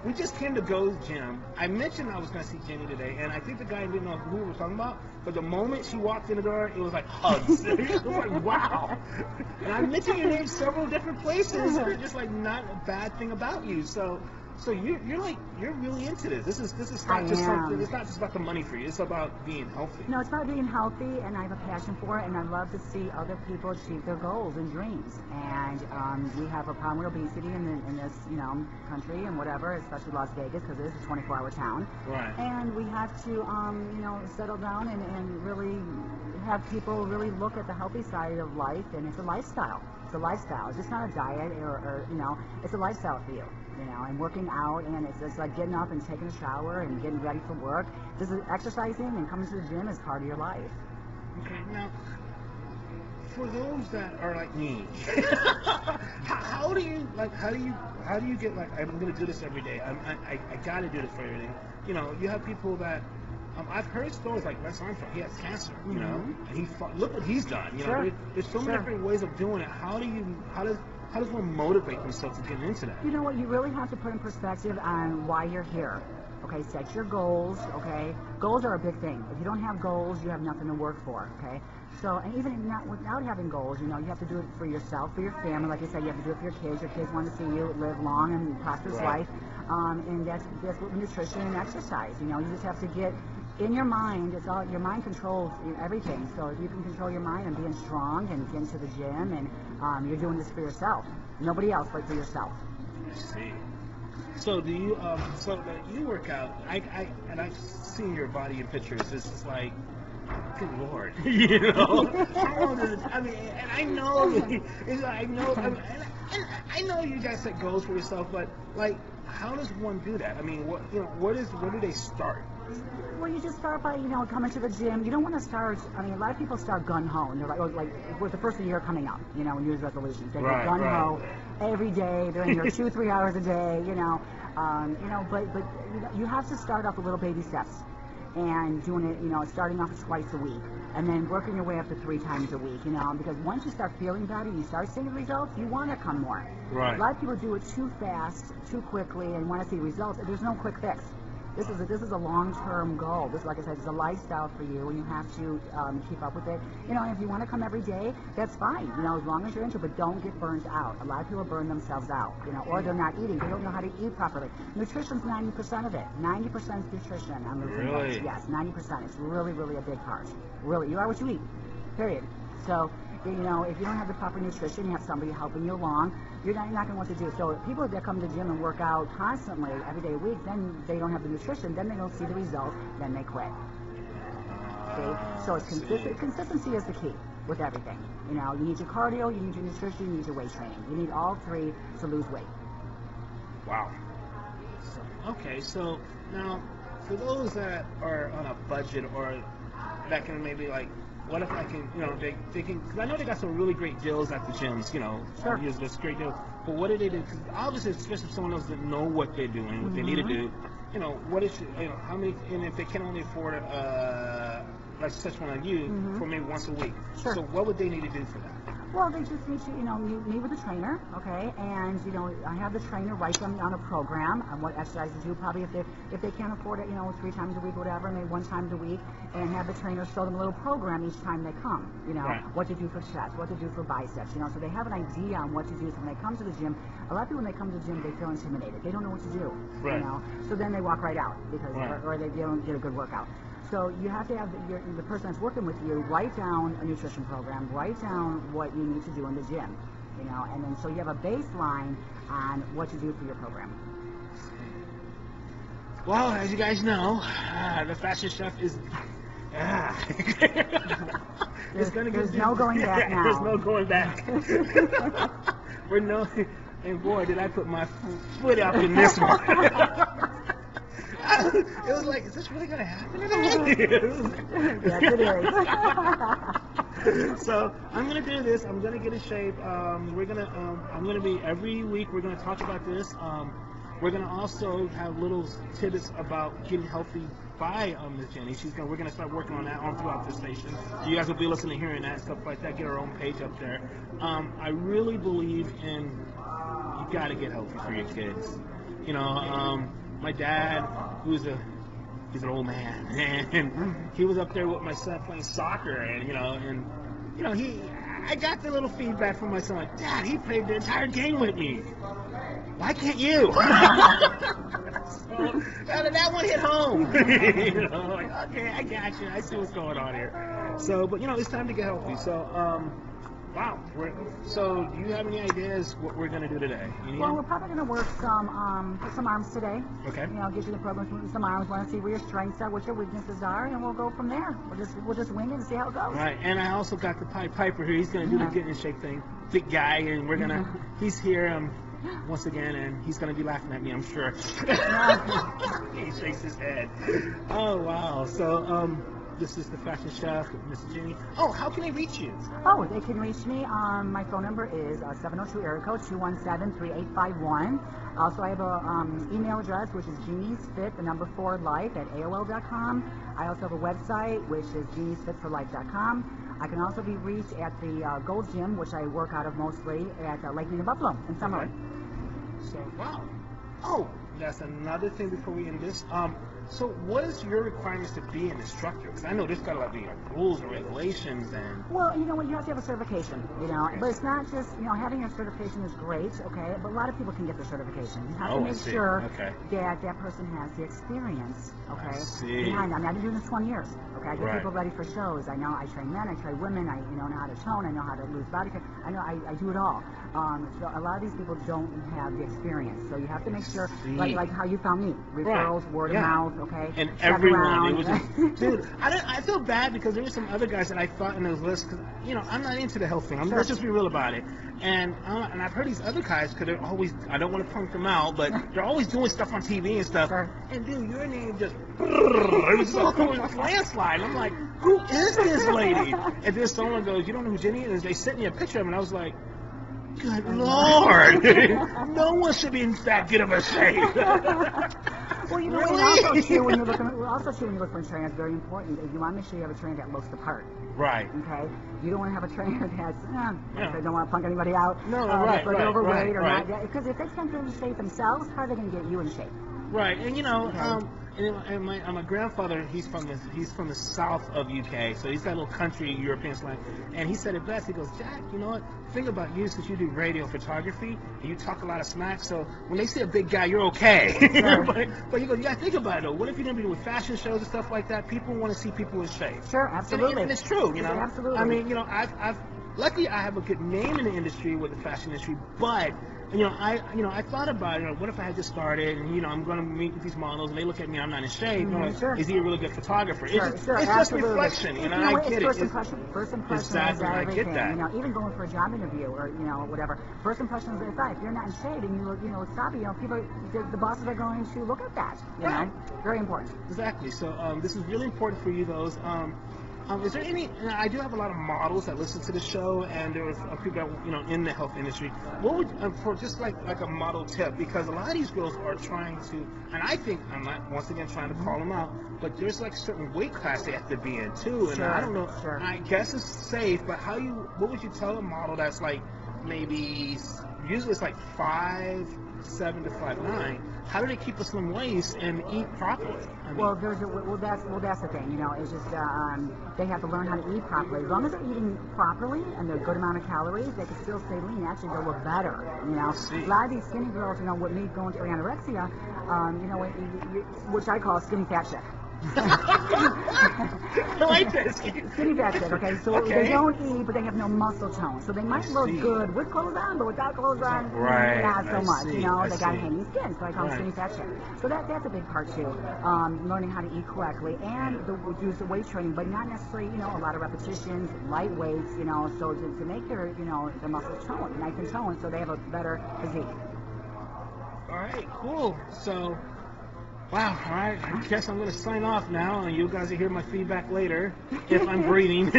We just came to Go's Gym. I mentioned I was going to see Jenny today, and I think the guy didn't know who we were talking about, but the moment she walked in the door, it was like hugs. It was like, wow. And I mentioned your name several different places, and just like not a bad thing about you. So you're really into this. This is not just something. It's not just about the money for you. It's about being healthy. No, it's about being healthy, and I have a passion for it, and I love to see other people achieve their goals and dreams. And we have a problem with obesity in this country and whatever, especially Las Vegas, because it is a 24-hour town. Right. And we have to settle down and really have people really look at the healthy side of life, and it's a lifestyle. It's a lifestyle. It's just not a diet or it's a lifestyle for you. And working out, and it's just like getting up and taking a shower and getting ready for work. This is exercising and coming to the gym is part of your life. Okay, now, for those that are like me, how do you get like, I'm going to do this every day. I got to do this for everything. You have people that, I've heard stories like Les Armstrong. He has cancer, and he fought, look what he's done. There's so many different ways of doing it. How does one motivate themselves to get into that? You know what? You really have to put in perspective on why you're here. Okay, set your goals. Okay, goals are a big thing. If you don't have goals, you have nothing to work for. Okay, so and even without having goals, you have to do it for yourself, for your family. Like I said, you have to do it for your kids. Your kids want to see you live long and prosperous life, and that's what nutrition and exercise. You just have to get in your mind. It's all your mind controls everything. So if you can control your mind and being strong and getting to the gym, and you're doing this for yourself, nobody else but for yourself. I see. So do you? So that you work out. I've seen your body in pictures. It's just like, good Lord, How long does it? I mean, and I know, I know you guys set goals for yourself, but like, how does one do that? I mean, where do they start? Well, you just start by, coming to the gym. You don't want to start, a lot of people start gun-ho, and they're like with the first of the year coming up, New Year's resolutions. They go gun-ho every day. They're in here 2-3 hours a day, but you have to start off with little baby steps and doing it, starting off twice a week and then working your way up to 3 times a week, because once you start feeling better, you start seeing results, you want to come more. Right. A lot of people do it too fast, too quickly, and want to see results. There's no quick fix. This is a long-term goal. This, like I said, is a lifestyle for you, and you have to keep up with it. And if you want to come every day, that's fine. As long as you're into it, but don't get burned out. A lot of people burn themselves out, or they're not eating. They don't know how to eat properly. Nutrition's 90% of it. 90% is nutrition. I'm losing weight. Yes, 90%. It's really, really a big part. Really, you are what you eat. Period. So, if you don't have the proper nutrition, you have somebody helping you along, you're not going to want to do it. So people that come to the gym and work out constantly every day a week, then they don't have the nutrition, then they don't see the results, then they quit. See? So it's consistency is the key with everything. You need your cardio, you need your nutrition, you need your weight training. You need all 3 to lose weight. Wow. So now, for those that are on a budget or that can maybe like what if I can, they can, because I know they got some really great deals at the gyms, Sure. Use this great deal. But what do they do? Because obviously, especially if someone else doesn't know what they're doing, what they need to do, what is, how many, and if they can only afford like such one on you for maybe once a week. Sure. So what would they need to do for that? Well, they just need to, meet with the trainer, okay, and I have the trainer write them down a program on what exercise to do. Probably if they can't afford it, 3 times a week, whatever, maybe 1 time a week, and have the trainer show them a little program each time they come. Right. What to do for chest, what to do for biceps, so they have an idea on what to do. So when they come to the gym, a lot of people when they come to the gym, they feel intimidated. They don't know what to do, Right. So then they walk right out because Right. or they don't get a good workout. So you have to have the person that's working with you write down a nutrition program, write down what you need to do in the gym, and then so you have a baseline on what to do for your program. Well, as you guys know, the fashion chef is. There's no going back now. There's no going back. And boy, did I put my foot up in this one. It was like, is this really going to happen today? Yes, it is. So I'm going to do this. I'm going to get in shape. I'm going to be every week. We're going to talk about this. We're going to also have little tidbits about getting healthy by Ms. Jenny. We're going to start working on that throughout the station. So you guys will be listening, hearing that stuff like that. Get our own page up there. I really believe in you got to get healthy for your kids. My dad, he's an old man, and he was up there with my son playing soccer, and I got the little feedback from my son, like, Dad, he played the entire game with me. Why can't you? So, that one hit home. Like, okay, I got you. I see what's going on here. So, but it's time to get healthy. So, wow. So, do you have any ideas what we're going to do today? Well, we're probably going to work some arms today. Okay. Get you the program with some arms. Want to see where your strengths are, what your weaknesses are, and we'll go from there. We'll just wing it and see how it goes. Right. And I also got the Pied Piper here. He's going to do the getting in shape thing. Big guy, and we're going to. He's here once again, and he's going to be laughing at me, I'm sure. He shakes his head. Oh wow. So this is the fashion chef, Miss Jenny. Oh, how can they reach you? Oh, they can reach me. My phone number is 702 area code 217-3851. Also, I have a email address, which is geniesfit4life@AOL.com. I also have a website, which is geniesfitforlife.com. I can also be reached at the Gold Gym, which I work out of mostly at Lake Mead, Buffalo in Summerlin. Okay. So, wow. Oh, that's another thing before we end this. So what is your requirements to be an instructor? Because I know there's got to be rules and regulations and... Well, you have to have a certification, but it's not just, having your certification is great, okay, but a lot of people can get their certification. You have to make sure that that person has the experience, okay, behind them. I've been doing this 20 years, okay, I get people ready for shows. I train men, I train women, I know how to tone, I know how to lose body fat, I do it all. So a lot of these people don't have the experience, so you have to make sure, like how you found me, referrals, word of mouth, okay? And everyone, it was just, dude, I feel bad because there were some other guys that I thought in those lists, because, I'm not into the health thing. Let's just be real about it. And I've heard these other guys, because they're always, I don't want to punk them out, but they're always doing stuff on TV and stuff. And dude, your name just, it was so cool, it was a landslide. I'm like, who is this lady? And then someone goes, you don't know who Jenny is? They sent me a picture of him, and I was like, good Lord! No one should be in that good of a shape. Well, really? also too, when you look for a trainer, it's very important. You want to make sure you have a trainer that looks the part. Right. Okay. You don't want to have a trainer that's I don't want to punk anybody out. No, overweight or not. Because if they can't get in shape themselves, how are they going to get you in shape? Right. And and my grandfather, he's from the south of UK, so he's got a little country European slang, and he said it best. He goes, Jack, you know what? Think about you, since you do radio photography and you talk a lot of smack. So when they see a big guy, you're okay. but you go, yeah, think about it though. What if you're gonna be with fashion shows and stuff like that? People want to see people in shape. Sure, absolutely. And it's true, Absolutely. I mean, I've luckily I have a good name in the industry with the fashion industry, but. I thought about it. What if I had just started, and I'm going to meet with these models, and they look at me, I'm not in shape. Is he a really good photographer? It's just reflection. I get it. First impression exactly, is I everything. get that. Even going for a job interview or whatever. First impressions aside, if you're not in shape and you look sloppy, people, the bosses are going to look at that. Very important. Exactly. So this is really important for you, those. Is there any? I do have a lot of models that listen to the show, and there was people that in the health industry. What would for just like a model tip? Because a lot of these girls are trying to, and I think I'm not once again trying to call them out, but there's like certain weight class they have to be in too, and I don't know. Sure. I guess it's safe, but what would you tell a model that's like maybe usually it's like 5'7" to 5'9"? How do they keep a slim waist and eat properly? Well, that's the thing. It's just they have to learn how to eat properly. As long as they're eating properly and they're a good amount of calories, they can still stay lean. Actually, they'll look better. A lot of these skinny girls, with me going through anorexia, which I call a skinny fat chick. I like this. Skinny fat chick, okay? So they don't eat, but they have no muscle tone. So they might look good with clothes on, but without clothes on, not so much. They got hanging skin, so I call them skinny fat chick. So that's a big part too. Learning how to eat correctly and use the weight training, but not necessarily, a lot of repetitions, light weights, so to make their muscles toned, nice and toned, so they have a better physique. All right, cool. So. Wow, all right, I guess I'm going to sign off now, and you guys will hear my feedback later, if I'm breathing.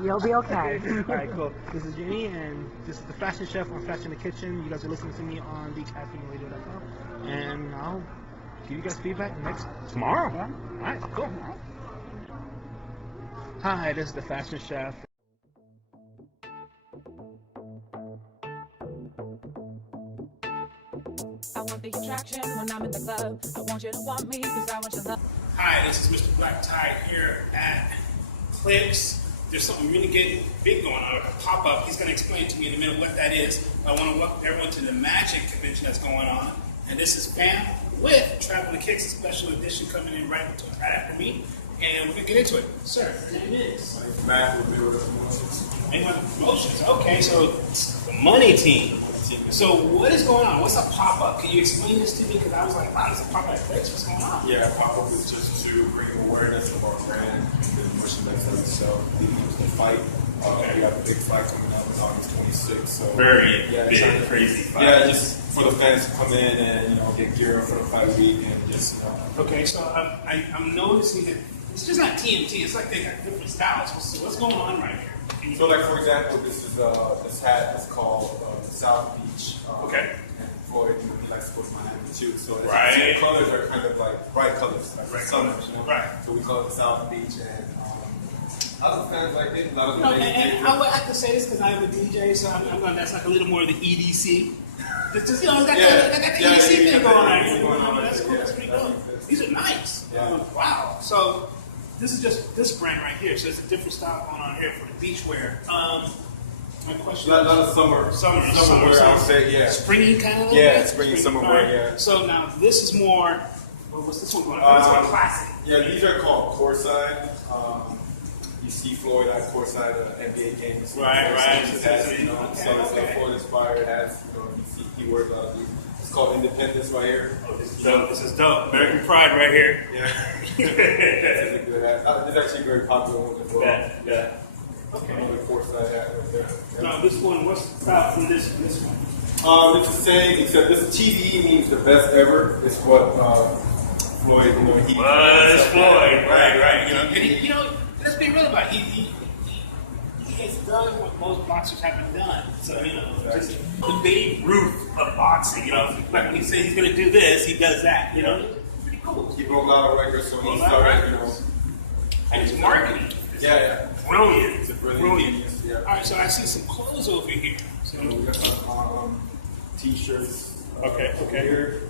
You'll be okay. All right, cool. This is Jenny, and this is the Fashion Chef on Fashion in the Kitchen. You guys are listening to me on FashionRadio-Final-Show-no1, and I'll give you guys feedback tomorrow. Yeah. All right, cool. Hi, this is the Fashion Chef. I want the attraction when I'm in the club. I want you to want me because I want your love. Hi, this is Mr. Black Tie here at Clicks. There's something really big going on, a pop-up. He's going to explain to me in a minute what that is. I want to welcome everyone to the Magic convention that's going on. And this is Fam with Travel to Kicks, a special edition coming in right after me. And we're going to get into it. Sir, your name is? Matt with Mayweather Promotions. Okay, so the money team. So what is going on? What's a pop-up? Can you explain this to me? Because I was like, wow, there's a pop-up at Clicks. What's going on? Yeah, pop-up is just to bring awareness of our brand and the merchandise that we sell leading up to the fight. We have a big fight coming up on August 26th. So Very big, crazy fight. Yeah, just for the fans to come in and get geared up for the fight week and just. Okay, so I'm noticing that it's just not TNT. It's like they got different styles. What's going on right here? So, like for example, this hat is called South Beach. Okay. And Floyd, he likes to go to Miami too. So the right. colors are kind of like bright colors, like bright colors. Right. So we call it the South Beach, and a lot of fans like it. A lot of and I would have to say this because I'm a DJ, so I'm going. That's like a little more of the EDC. Just got the EDC thing going on. That's cool. That's pretty cool. These are nice. Yeah. Wow. So. This is just this brand right here, so it's a different style going on here for the beach wear. My question is... A lot of summer wear, I would say, yeah. Springy kind of? Yeah, springy summer wear, yeah. So now this is more, what's this one going on? It's more classic. Yeah, these are called courtside. You see Floyd at courtside NBA games. Right. So it's Floyd inspired hats. He wears a lot of these. It's called Independence right here. Oh, this is dope. This is dope. American Pride right here. Yeah. That's a good hat. It's actually very popular one as well. Yeah. Okay. Another courtside hat right there. Yeah. Now this one, what's the style from this one? It's the same, except this TDE means the best ever. It's what Floyd, he... It's Floyd. Right. And let's be real about it. He has done what most boxers haven't done. So, just the Babe Ruth of boxing, Like when he says he's going to do this, he does that, It's pretty cool. He broke a lot of records, so he started, And his marketing. Yeah. Brilliant. It's a brilliant. Yeah. All right, so I see some clothes over here. So we got some T-shirts. Okay. Here.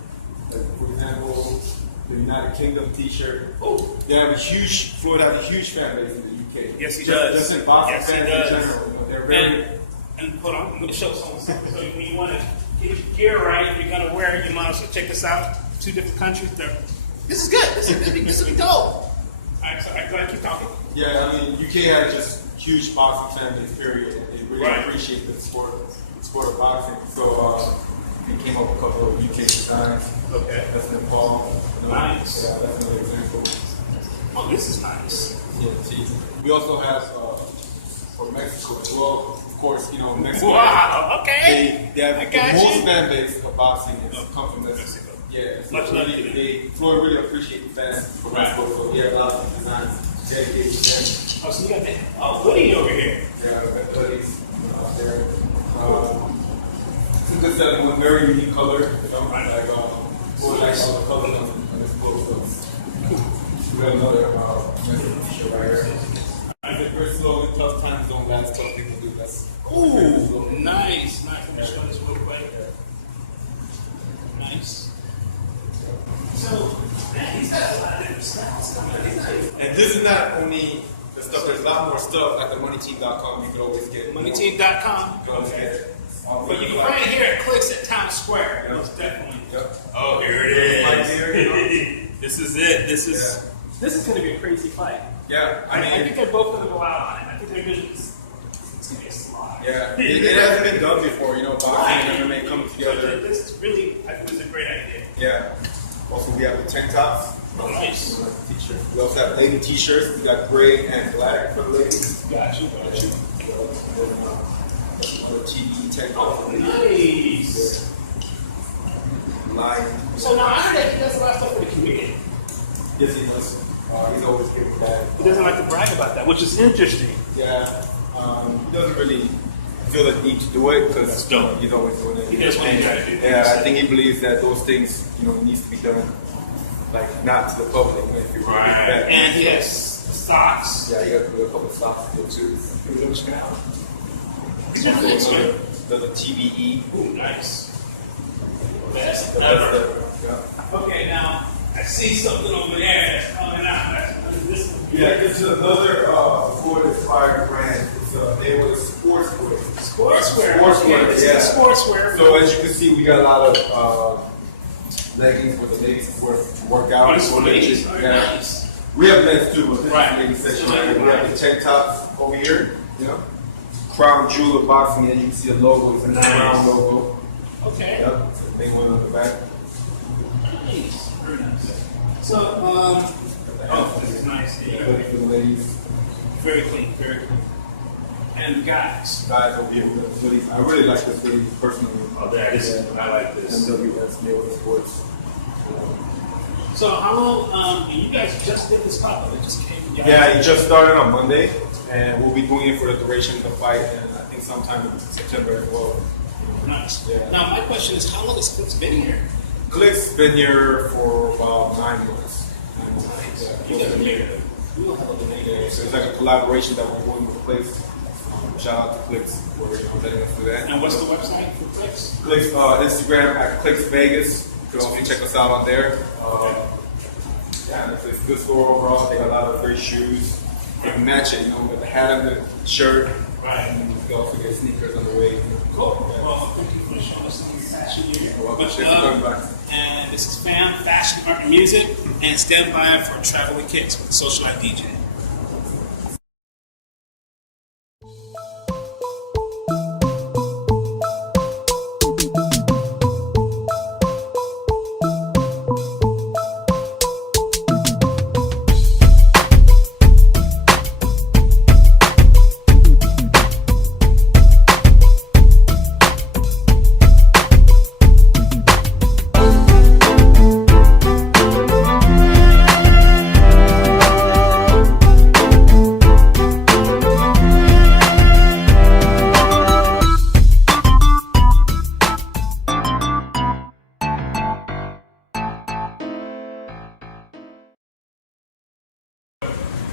Like, for example, the United Kingdom T-shirt. Oh. Floyd has a huge fan base in the UK. Yes, he does. Just in boxing fans in general. They're very... And hold on, I'm going to show something. So when you want to get your gear right, you're going to wear it, you might as well check this out. 2 different countries. This is good. This will be dope. All right, so I keep talking. Yeah, UK has just huge boxing fan base, period. They really appreciate the sport of boxing. So they came up with a couple of UK designs. Okay. That's Nepal. Nice. Yeah, that's another example. Oh, this is nice. Yeah, we also have for Mexico as well. Of course, Mexico. Wow, okay. They have the most fan base of boxing come from Mexico. Yeah, much love to them. Floyd really appreciate the fans from Mexico, so he had a lot of designs. dedicated to them. Oh, so you got the hoodie over here. Yeah, we got hoodies there. It's a good set with very unique color. You know, like really nice color on this clothes. So we got another t-shirt right here. I think very slow and tough times don't last. Tough things to do. That's Ooh, nice. Let me show this real quick. Nice. So, man, he's got a lot of different styles. And this is not only the stuff. There's a lot more stuff at the moneyteam.com. You can always get Moneyteam.com. You can always get it. But you can find it here at Clicks at Town Square. Yep. Most definitely. Yep. Oh, here it is. Right there, you know? This is it. This is going to be a crazy fight. Yeah, I think they're both going to go out on it. I think they're going to. It's going to be a slog. Yeah, it hasn't been done before. You know, boxing and MMA come together. This is really. I think it's a great idea. Yeah. Also, we have the tank tops. Oh, nice. T-shirt. We also have lady t-shirts. We got gray and black for the ladies. Got you. The TV tank top. Oh, nice. Live. So now I heard that he does a lot of stuff for the community. Yes, he does. He's always giving back. He doesn't like to brag about that, which is interesting. Yeah. He doesn't really feel the need to do it because he's always doing it. He does what he gotta do. Yeah, I think he believes that those things, needs to be done, like not to the public. If you Right. And he has stocks. Yeah, he got a couple of stocks to do too. The TVE. Ooh, nice. Best ever. Okay, now I see something over there that's coming out. Yeah, it's another Ford-inspired brand. It's the name of Sportswear. Sportswear. Sportswear, Okay, yeah. Sportswear. So as you can see, we got a lot of leggings for the ladies to work out. Oh, this is for ladies. Oh, Yeah. nice. We have men's too, but this is Right. the ladies section. Right here. We have the tank tops over here. Crown Jewel of Boxing, and you can see a logo. It's a round logo. Okay. Yep. It's a big one on the back. Nice. Very nice. So, this is nice. Yeah. Hoodie for the ladies. Very clean, very clean. And guys. Guys over here with the hoodies. I really like this hoodie personally. Oh, I like this. MWS Male Sports. So how long, you guys just did this pop-up? It just came. Yeah, it just started on Monday, and we'll be doing it for the duration of the fight, and I think sometime in September as well. Nice. Yeah. Now my question is, how long has Click's been here? Click's been here for about 9 months. Nice. You guys been here. Yeah, so it's like a collaboration that we're doing with Clicks. Shout out to Clicks for letting us do that. And what's the website for Clicks? Clicks Instagram at Clicks Vegas. You can also check us out on there. Yeah, it's a good store overall. They got a lot of great shoes. You can match it, with the hat and the shirt. Right. And you can also get sneakers on the way. Cool. Well, thank you for showing us some fashion here. Much Thanks for coming love. by. And this is Fashion, Art, and Music. And stand by for Travel with Kicks with the Socialite DJ.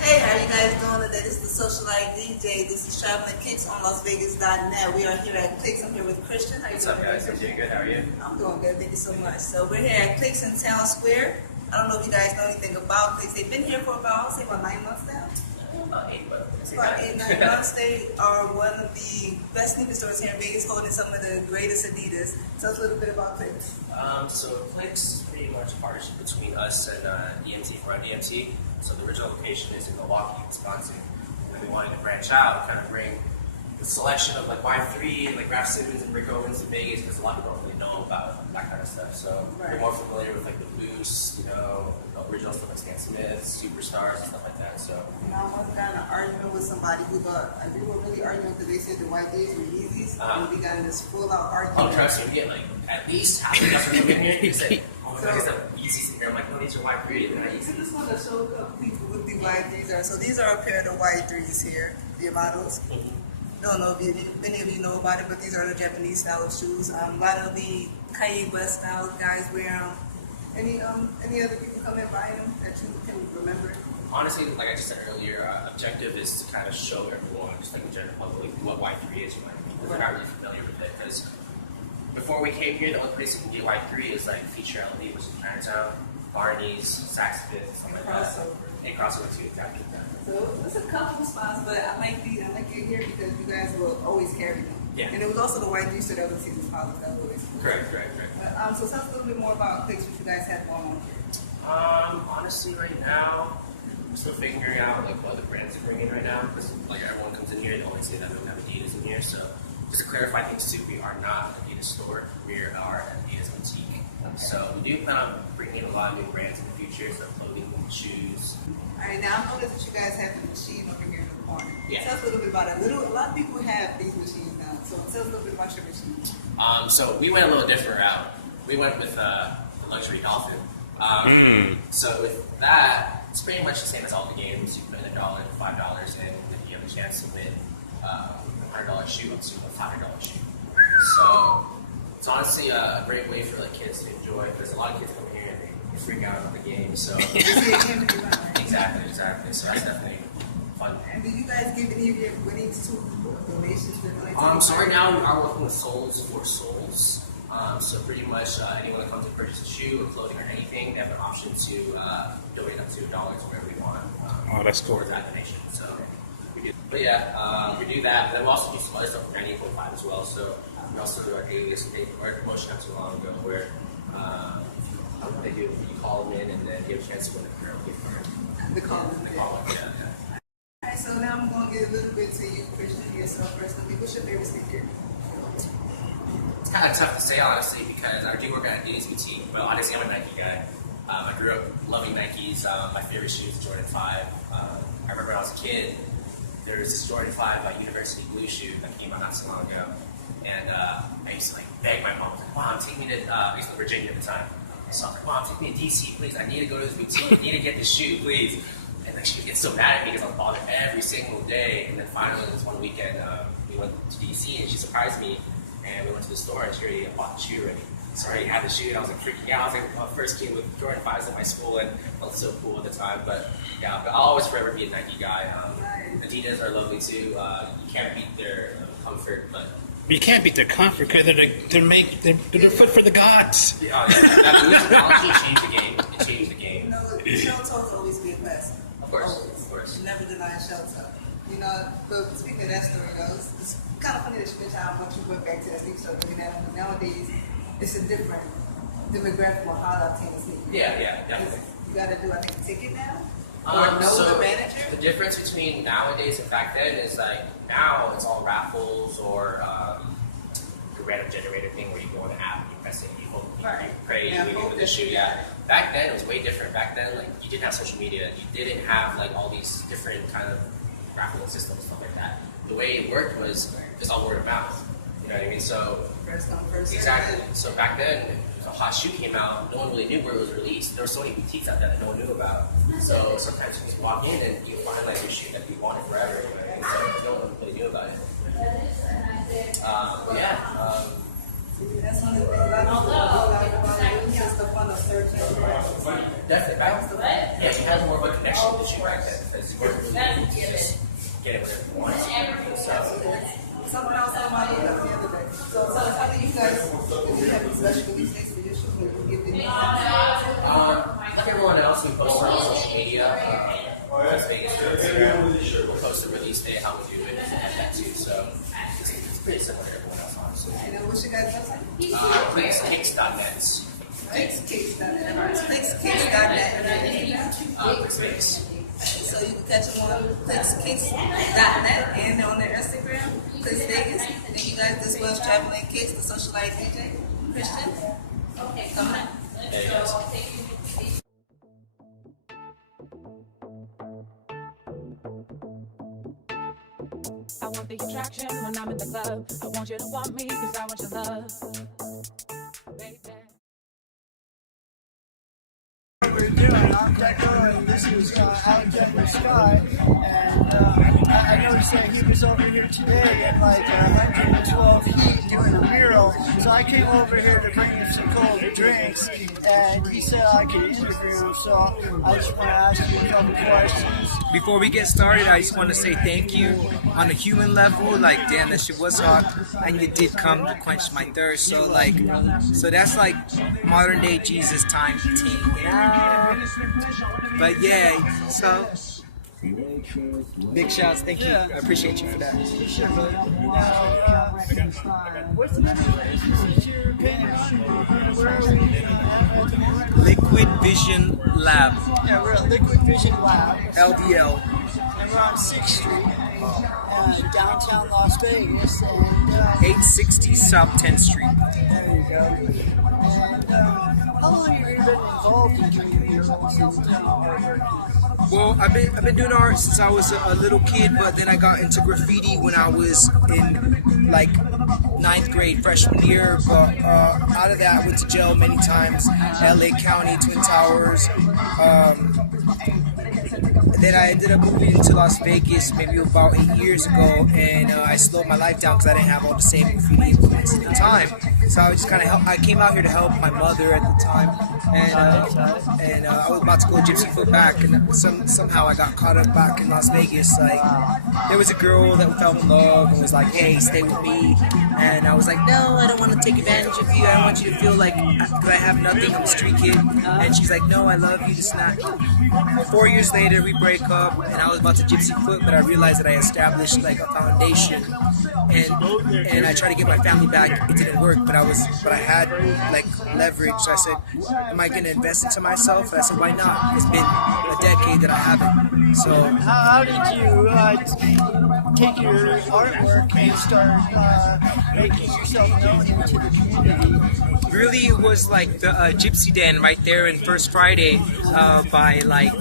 Hey, how you guys doing today? This is the Socialite DJ. This is Traveling Kicks on LasVegas.net. We are here at Clicks. I'm here with Christian. How you doing? What's up, guys? I'm doing good. How are you? I'm doing good. Thank you so much. So we're here at Clicks in Town Square. I don't know if you guys know anything about Clicks. They've been here for about 9 months now. About 8 months. About 8-9 months. They are one of the best sneaker stores here in Vegas, holding some of the greatest Adidas. Tell us a little bit about Clicks. So Clicks is pretty much a partnership between us and EMT from EMT. So the original location is in Milwaukee, Wisconsin. And we wanted to branch out, kind of bring the selection of like Y3 and like Raf Simons and Rick Owens to Vegas, because a lot of people don't really know about that kind of stuff. So we're more familiar with like the Boosts, the original stuff like Stan Smith, Superstars, and stuff like that. So I once got in an argument with somebody who thought we were really arguing because they said the Y3s were Yeezys, and we got in this full-out argument. Oh, trust me, we get like at least half a dozen women here who say, "Oh I guess the easiest thing. I'm like, no, these are Y3s. They're not I easy. just want to show a couple people what the Y3s are. So these are a pair of the Y3s here, the models. Don't know if many of you know about it, but these are the Japanese style of shoes. A lot of the Kanye West style guys wear them. Any other people come and buy them that you can remember? Honestly, like I just said earlier, objective is to kind of show everyone, just like the general public, what Y3 is. Like, because they're not really familiar with it. Because before we came here, the only place you can get Y3 is like Feature LD, which is Chinatown, Barney's, Saks Fifth, something like that. And crossover too, exactly. So there's a couple of spots, but I like it here because you guys will always carry them. Yeah. And it was also the Y3 so that was his policy. That was always cool. Correct. So tell us a little bit more about Clicks, what you guys have going on here. Honestly, right now, I'm still figuring out like what other brands are bringing right now. Because like everyone comes in here, they always say that we don't have Adidas in here. So just to clarify things too, we are not an Adidas store. We are an Adidas boutique. So we do plan on bringing in a lot of new brands in the future, so clothing, shoes. All right, now I noticed that you guys have the machine over here in the corner. Yeah. Tell us a little bit about it. A lot of people have these machines now, so tell us a little bit about your machine. So we went a little different route. We went with the luxury dolphin. So with that, it's pretty much the same as all the games. You put in $1, $5, and if you have a chance to win a $100 shoe up to a $500 shoe. So it's honestly a great way for like kids to enjoy. There's a lot of kids come here and they freak out about the game. So exactly. So that's definitely fun. And do you guys give any of your winnings to donations? So right now we are working with Souls for Souls. So pretty much anyone that comes to purchase a shoe or clothing or anything, they have an option to donate up to $1 wherever we want. Oh, that's cool. Towards that donation. So we do. But yeah, we do that. Then we also do some other stuff for 98.5 as well. So we also do our alias promotion not too long ago where they do, you call them in and then you have a chance to win a girl gift card. The call. Yeah. Alright, so now I'm going to get a little bit to you, Christian, yourself personally. What's your favorite sneaker? It's kind of tough to say, honestly, because I do work at a Adidas boutique, but honestly, I'm a Nike guy. I grew up loving Nikes. My favorite shoe is Jordan 5. I remember when I was a kid, there was this Jordan 5 University blue shoe that came out not so long ago. And I used to like beg my mom, like, Mom, take me to, I used to Virginia at the time. So I'm like, Mom, take me to DC, please. I need to go to this boutique. I need to get this shoe, please. And like, she would get so mad at me because I was bothered every single day. And then finally, this one weekend, we went to DC and she surprised me. And we went to the store and she already bought the shoe already. So I already had the shoe and I was like freaking out. I was like, my first kid with Jordan 5s in my school and it felt so cool at the time. But yeah, but I'll always forever be a Nike guy. Adidas are lovely too. You can't beat their comfort, but You can't beat their comfort because they're foot for the gods. yeah, that boost technology changed the game. It changed the game. You know, shell toes always be a classic. Of course, Always. of course. Never deny shell toe. You know, but speaking of that story though, it's kind of funny that you mentioned how much you went back to that sneaker store looking at them. But nowadays, it's a different demographic on how to obtain a sneaker. Yeah, definitely. You got to do, I think, a ticket now. Or know so the manager. The difference between nowadays and back then is like now it's all raffles or the random generator thing where you go on the app and you press it, you hope, you pray, you win with the shoe. Yeah. Back then it was way different. Back then like you didn't have social media, you didn't have like all these different kind of raffle systems stuff like that. The way it worked was just all word of mouth. You know what I mean? So First come, first served. exactly. So back then, if a hot shoe came out, no one really knew where it was released. There were so many boutiques out there that no one knew about. So sometimes you just walk in and you find like a shoe that you wanted forever. You know what I mean? So no one really knew about it. That's one of the things I don't like about it. It's just the fun of searching. Definitely. Yeah, you had more of a connection with the shoe back then because you weren't really able to just get it whenever you wanted. So Someone else on my the other day. So how do you guys, if you have a special release dates for your shoes, you give them like everyone else, we post on social media. We'll post the release date, how we do it, and that too. So it's pretty similar to everyone else, honestly. And what's your guys' website? Clickskicks.net. Clickskicks.net. Clickskicks.net. So you can catch them on clickskicks.net and on their Instagram, Clicks Vegas. And you guys, this was Traveling Kicks, the socialite DJ, Christian. Okay, come on. There you go. I want the attraction when I'm in the club. I want you to want me because I want your love. Baby. this is Alexander Scott, and I noticed that he was over here today at like 112 heat doing a mural, so I came over here to bring him some cold drinks, and he said I could interview him, so I just want to ask you a couple questions. Before we get started, I just want to say thank you on a human level. Like, damn, that shit was hot, and you did come to quench my thirst. So like, so that's like modern day Jesus time tea, you know? But yeah, so big shouts, thank you. I appreciate you for that. Sure, buddy. Now, what's the name of your painting on? Where are we? Liquid Vision Lab. Yeah, we're at Liquid Vision Lab. LVL. And we're on 6th Street, downtown Las Vegas. And 860 South 10th Street. There you go. And how long have you been involved in doing art? Well, I've been doing art since I was a little kid, but then I got into graffiti when I was in like 9th grade, freshman year. But out of that, I went to jail many times. LA County, Twin Towers. And then I ended up moving to Las Vegas maybe about 8 years ago, and I slowed my life down because I didn't have all the same graffiti influence at the time. So I was just kind of I came out here to help my mother at the time, and I was about to go gypsy foot back, and somehow I got caught up back in Las Vegas. Like, there was a girl that fell in love and was like, "Hey, stay with me," and I was like, "No, I don't want to take advantage of you. I don't want you to feel like I have nothing. I'm a street kid." And she's like, "No, I love you. Just not." 4 years later, we break up, and I was about to gypsy foot, but I realized that I established like a foundation, and I tried to get my family back. It didn't work, but I had like leverage. So I said, "Am I going to invest into myself?" And I said, "Why not? It's been a decade that I haven't." So how did you take your artwork and start making yourself known into the community? Really, it was like the Gypsy Den right there in First Friday by like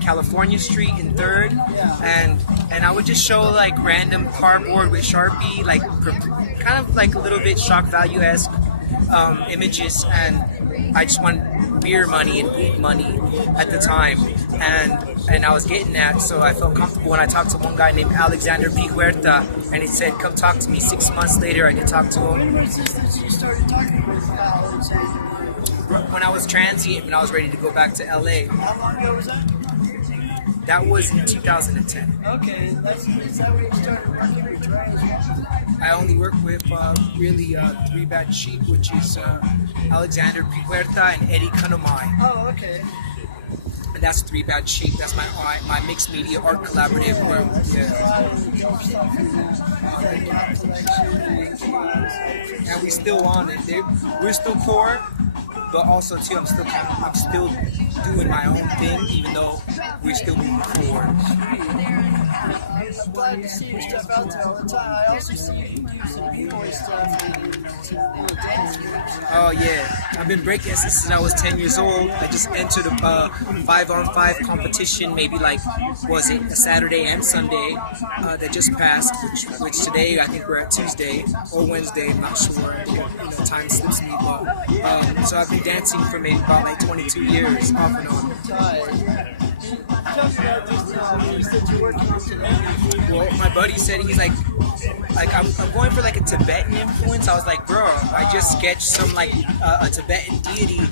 California Street in 3rd, and I would just show like random cardboard with Sharpie, like kind of like a little bit shock value-esque images, and I just wanted beer money and weed money at the time, and I was getting that, so I felt comfortable when I talked to one guy named Alexander P. Huerta, and he said, "Come talk to me." 6 months later, I did talk to him. When you started talking with Alexander? When I was transient, when I was ready to go back to LA. How long ago was that? That was in 2010. Okay, is that when you started working with trans? I only work with really 3 Bad Sheep, which is Alexander P. Huerta and Eddie Kanomai. Oh, okay. And that's 3 Bad Sheep. That's my mixed media art collaborative. Where, and we still on it. We're still poor, but also too, I'm still doing my own thing, even though we're still moving forward. I'm glad to see your stuff out there all the time. I also see you do some b-boy stuff and dance moves. Oh yeah, I've been breakdancing since I was 10 years old. I just entered a 5-on-5 competition, maybe like, was it a Saturday and Sunday that just passed, which today I think we're at Tuesday or Wednesday, I'm not sure. Time slips me, but so I've been dancing for maybe about like 22 years, off and on. Well, my buddy said, he's like I'm going for like a Tibetan influence. I was like, bro, I just sketched some like a Tibetan deity,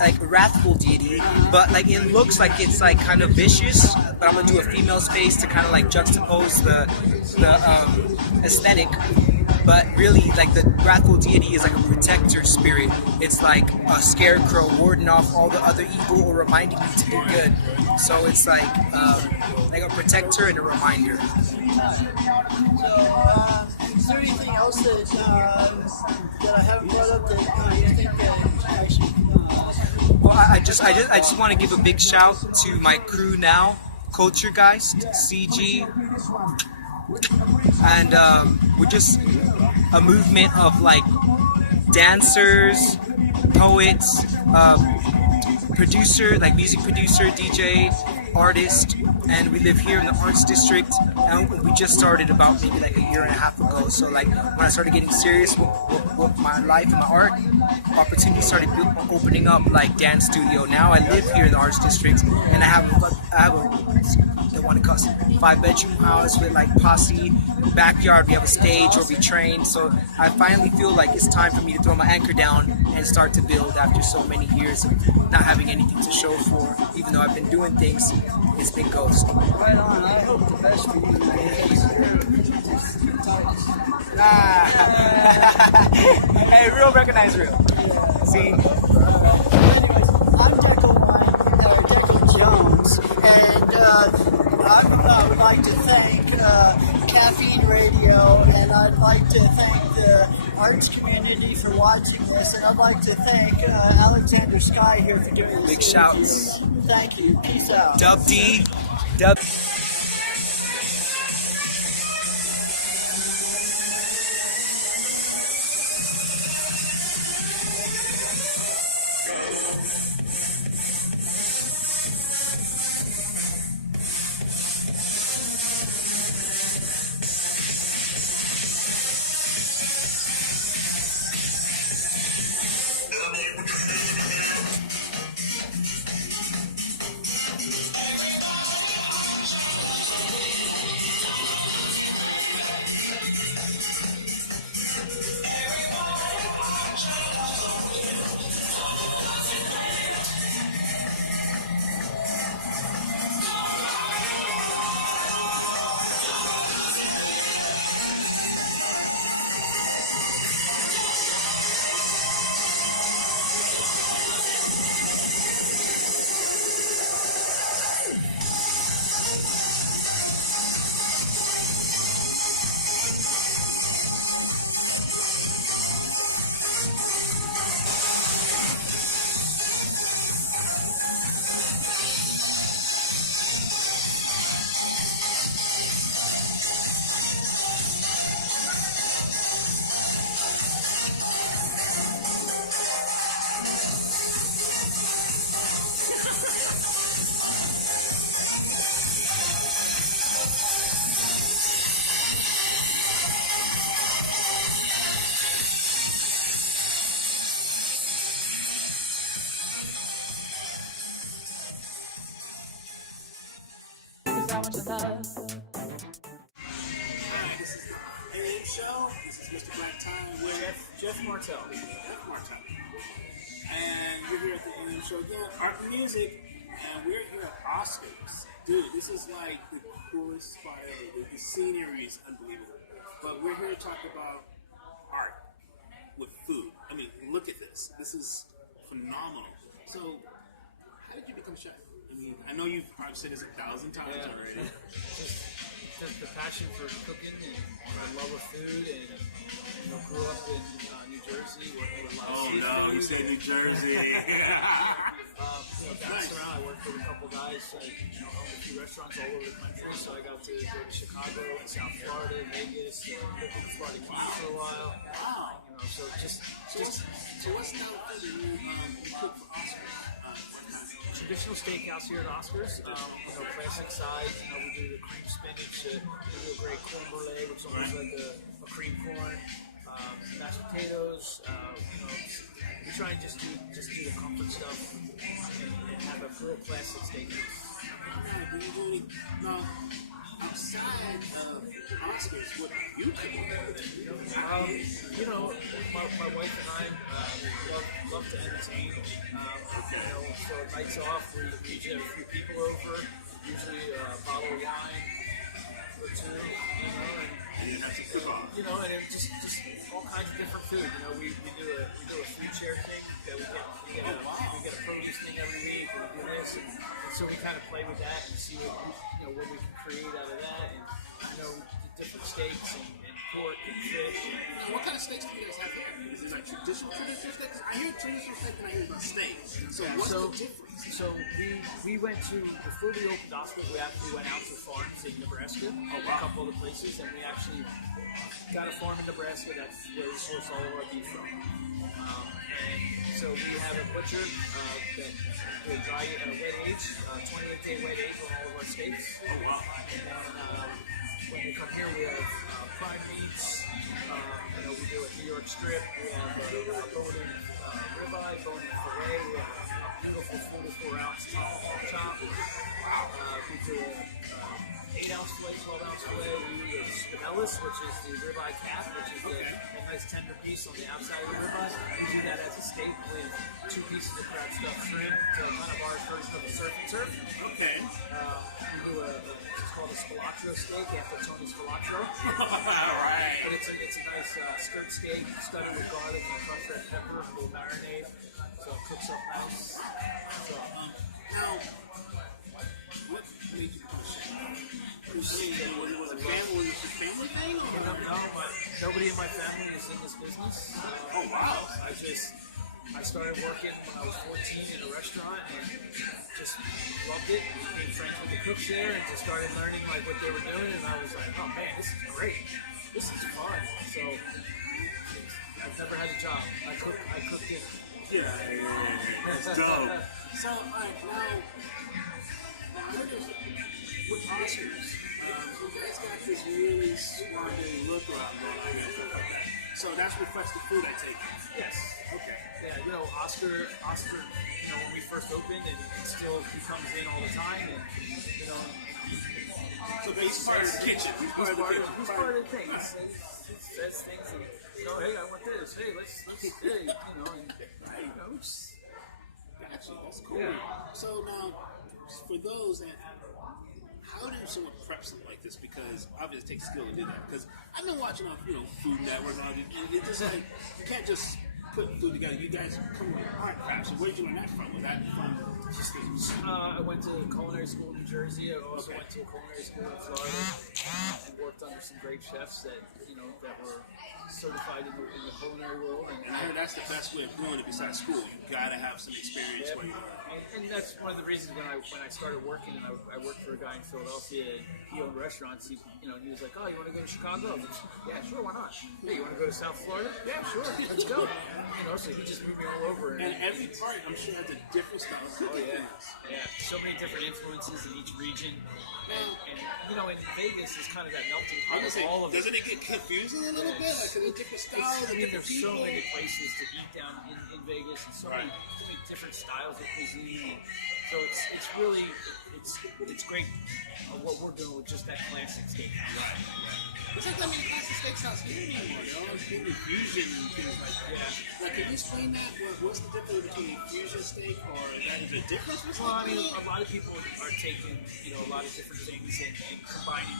like a wrathful deity, but like it looks like it's like kind of vicious, but I'm gonna do a female's face to kind of like juxtapose the aesthetic. But really, like the wrathful deity is like a protector spirit. It's like a scarecrow warding off all the other evil or reminding you to do good. So it's like a protector and a reminder. So, is there anything else that I haven't brought up that you think that I should? Well, I just want to give a big shout to my crew now, Culturegeist, CG, and we're just a movement of like dancers, poets, producer, like music producer, DJ, artist, and we live here in the Arts District, and we just started about maybe like a year and a half ago. So like when I started getting serious with my life and my art, opportunities started opening up, like dance studio. Now I live here in the Arts District, and I have the one cost 5-bedroom house with like posse, backyard. We have a stage where we train. So I finally feel like it's time for me to throw my anchor down and start to build after so many years of not having anything to show for. Even though I've been doing things, it's been ghost. Right on. I hope the best for you. Hey, real recognize real. See? I'm Deco Jones, and I would like to thank Caffeine Radio, and I'd like to thank the arts community for watching this, and I'd like to thank Alexander Sky here for doing this. Big shouts. Thank you. Peace out. Dub D. Dub. DShow. This is Mr. Black Tie with Jeff Martell. And we're here at the AM show again. Art and music, and we're here at Oscars. Dude, this is like the coolest spot ever. The scenery is unbelievable. But we're here to talk about art with food. I mean, look at this. This is phenomenal. So, how did you become a chef? I mean, I know you've probably said this 1,000 times already. Just the passion for cooking and my love of food, and grew up in New Jersey working with a lot of seafood. Oh no, you said New Jersey. Bounced around. I worked with a couple guys. I owned a few restaurants all over the country, so I got to go to Chicago and South Florida, Vegas, lived in Florida Keys for a while. Wow. So so what's now you cook for Oscars? Traditional steakhouse here at Oscars. Classic sides. We do the cream spinach. We do a great corn brulee, which is almost like a cream corn. Mashed potatoes. We try and just do the comfort stuff and have a real classic steakhouse. Do you do any outside of Oscars? What are you doing? My wife and I love to entertain. So nights off, we usually have a few people over, usually a bottle of wine or two, and it just all kinds of different food. We do a food share thing that we get a produce thing every week, and we do this, and so we kind of play with that and see what we can create out of that, and different steaks and pork and fish. Now, what kind of steaks do you guys have there? Is it like traditional steaks? I hear traditional steak and I hear about steaks. So what's the difference? So we went to, before we opened Oscars, we actually went out to farms in Nebraska, a couple other places, and we actually got a farm in Nebraska. That's where we source all of our beef from. And so we have a butcher that will dry wet age, 28-day wet age on all of our steaks. Oh wow! And then when we come here, we have prime meats. We do a New York strip. We have a bone-in ribeye, bone-in fillet. We have a beautiful 44-ounce tomahawk chop. We do a 8-ounce fillet, 12-ounce fillet. We do a spinellis, which is the ribeye cap, which is a nice tender piece on the outside of the ribeye. We do that as a steak with 2 pieces of crab stuffed shrimp, so kind of our version of a surf and turf. Okay. We do it's called a spilatro steak after Tony Spilatro. All right. But it's a nice strip steak studded with garlic and crushed red pepper, a little marinade, so it cooks up nice. So, now, what made you become a chef? Was it a family thing? Or? No, nobody in my family is in this business. Oh wow! I started working when I was 14 in a restaurant and just loved it. Became friends with the cooks there and just started learning like what they were doing. And I was like, oh man, this is great. This is fun. So I've never had a job. I cook dinner. Yeah, that's dope. So, all right, now, with Oscars, you guys got this really swarmy look around going on and stuff like that. So that's reflects the food I take. Yes. Okay. Yeah, Oscar, when we first opened, and it still comes in all the time, and so he's part of the kitchen. He's part of the thing. It says things, and hey, I want this. Hey, let's hey, and Gotcha, that's cool. Yeah. So now, for those that, how do someone prep something like this? Because obviously it takes skill to do that. Because I've been watching on Food Network and all these, and it's just like you can't just put food together. You guys come with art craft. So where did you learn that from? Was that from just I went to culinary school in New Jersey. I also went to a culinary school in Florida and worked under some great chefs that that were certified in the culinary world. And I heard that's the best way of doing it besides school. You gotta have some experience where you learn. And that's one of the reasons when I started working, and I worked for a guy in Philadelphia, and he owned restaurants. He was like, oh, you want to go to Chicago? Yeah, sure, why not? Hey, you want to go to South Florida? Yeah, sure, let's go. So he just moved me all over. And every part, I'm sure, has a different style of cooking. Yeah, so many different influences in each region. And in Vegas is kind of that melting pot of all of it. Doesn't it get confusing a little bit? Like, there's different styles, there's so many places to eat down in Vegas, and so many different styles of cuisine. So it's really it's great what we're doing with just that classic steakhouse. Right. It's like classic steakhouse here anymore. They're always doing fusion and things like that. Yeah. Like, can you explain that? What's the difference between a fusion steak or is there a difference? Well, I mean, a lot of people are taking a lot of different things and combining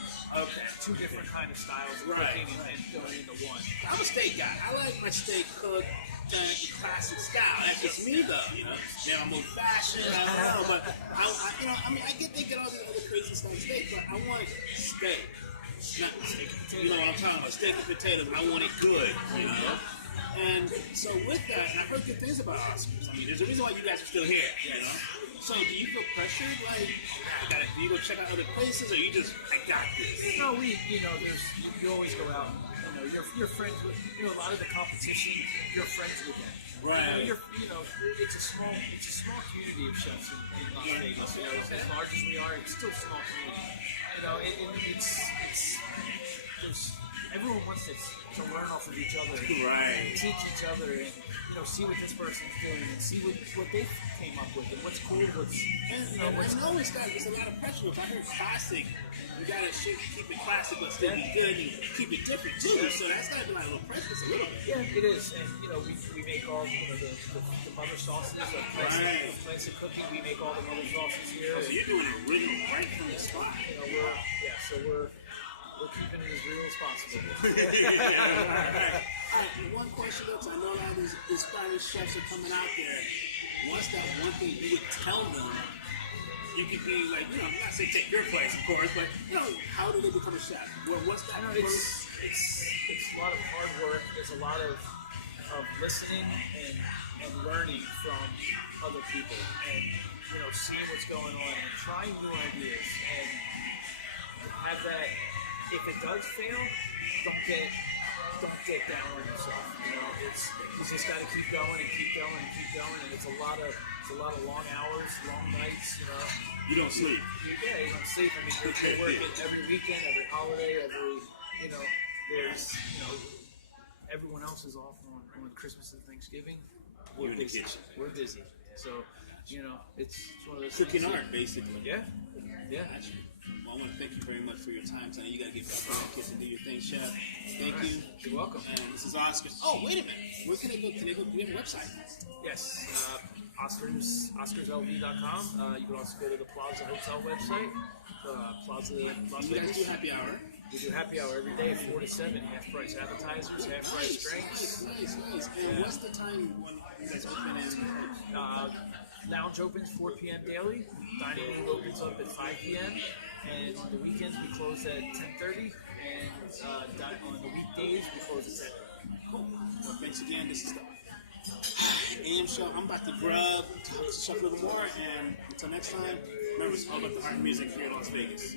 two different kind of styles of cooking and going into one. I'm a steak guy. I like my steak cooked in classic style. That's just me, though. Now I'm old fashioned. I don't know, but I get they get all these other crazy stuff steak, but I want steak. Not steak and potato. You know what I'm talking about? Steak and potatoes, but I want it good. And so with that, and I've heard good things about Oscars. I mean, there's a reason why you guys are still here. So do you feel pressured? Like, do you go check out other places, or you just, I got this? No, you always go out. You're friends with, a lot of the competition. You're friends with them. Right. It's a small community of chefs in Las Vegas. As large as we are, it's still a small community. Everyone wants to learn off of each other, right? Teach each other, and see what this person's doing, and see what they came up with, and what's cool, and always there's a lot of pressure. If I hear classic, you gotta keep it classic, but still be good, and keep it different too. So that's gotta be like a little pressure, a little bit. Yeah, it is, and we make all the mother sauces of classic cooking. We make all the mother sauces here. So you're doing it original right from the spot. We're keeping it as real as possible. Alright, one question though, because I know a lot of these inspiring chefs are coming out there. What's that one thing you would tell them? You could be like, I'm not saying take your place, of course, but how do they become a chef? What's that first it's a lot of hard work. There's a lot of listening and learning from other people, and seeing what's going on and trying new ideas, and have that. If it does fail, don't get down on yourself. You just got to keep going and keep going and keep going, and it's a lot of long hours, long nights. You don't sleep. Yeah, you don't sleep. I mean, you're working every weekend, every holiday, there's everyone else is off on Christmas and Thanksgiving. We're busy. We're busy. So, it's one of those cooking things. art, basically. Yeah. Actually. Well, I want to thank you very much for your time tonight. You got to get back to that kitchen and do your thing, Chef. Thank you. You're welcome. And this is Oscar. Oh, wait a minute. Where can they go? Can they go? Do you have a website? Yes. OscarsLV.com. You can also go to the Plaza Hotel website. Plaza Las Vegas. You guys do happy hour. We do happy hour every day, 4 to 7. Half price appetizers, half price drinks. Nice. And what's the time when you guys open and lounge opens 4 p.m. daily. Dining room opens up at 5 p.m. And on the weekends we close at 10:30. And on the weekdays we close at 7. Cool. Well, thanks again. This is the AM show. I'm about to grub, talk to Chef a little more, and until next time, remember it's all about the art and music here in Las Vegas.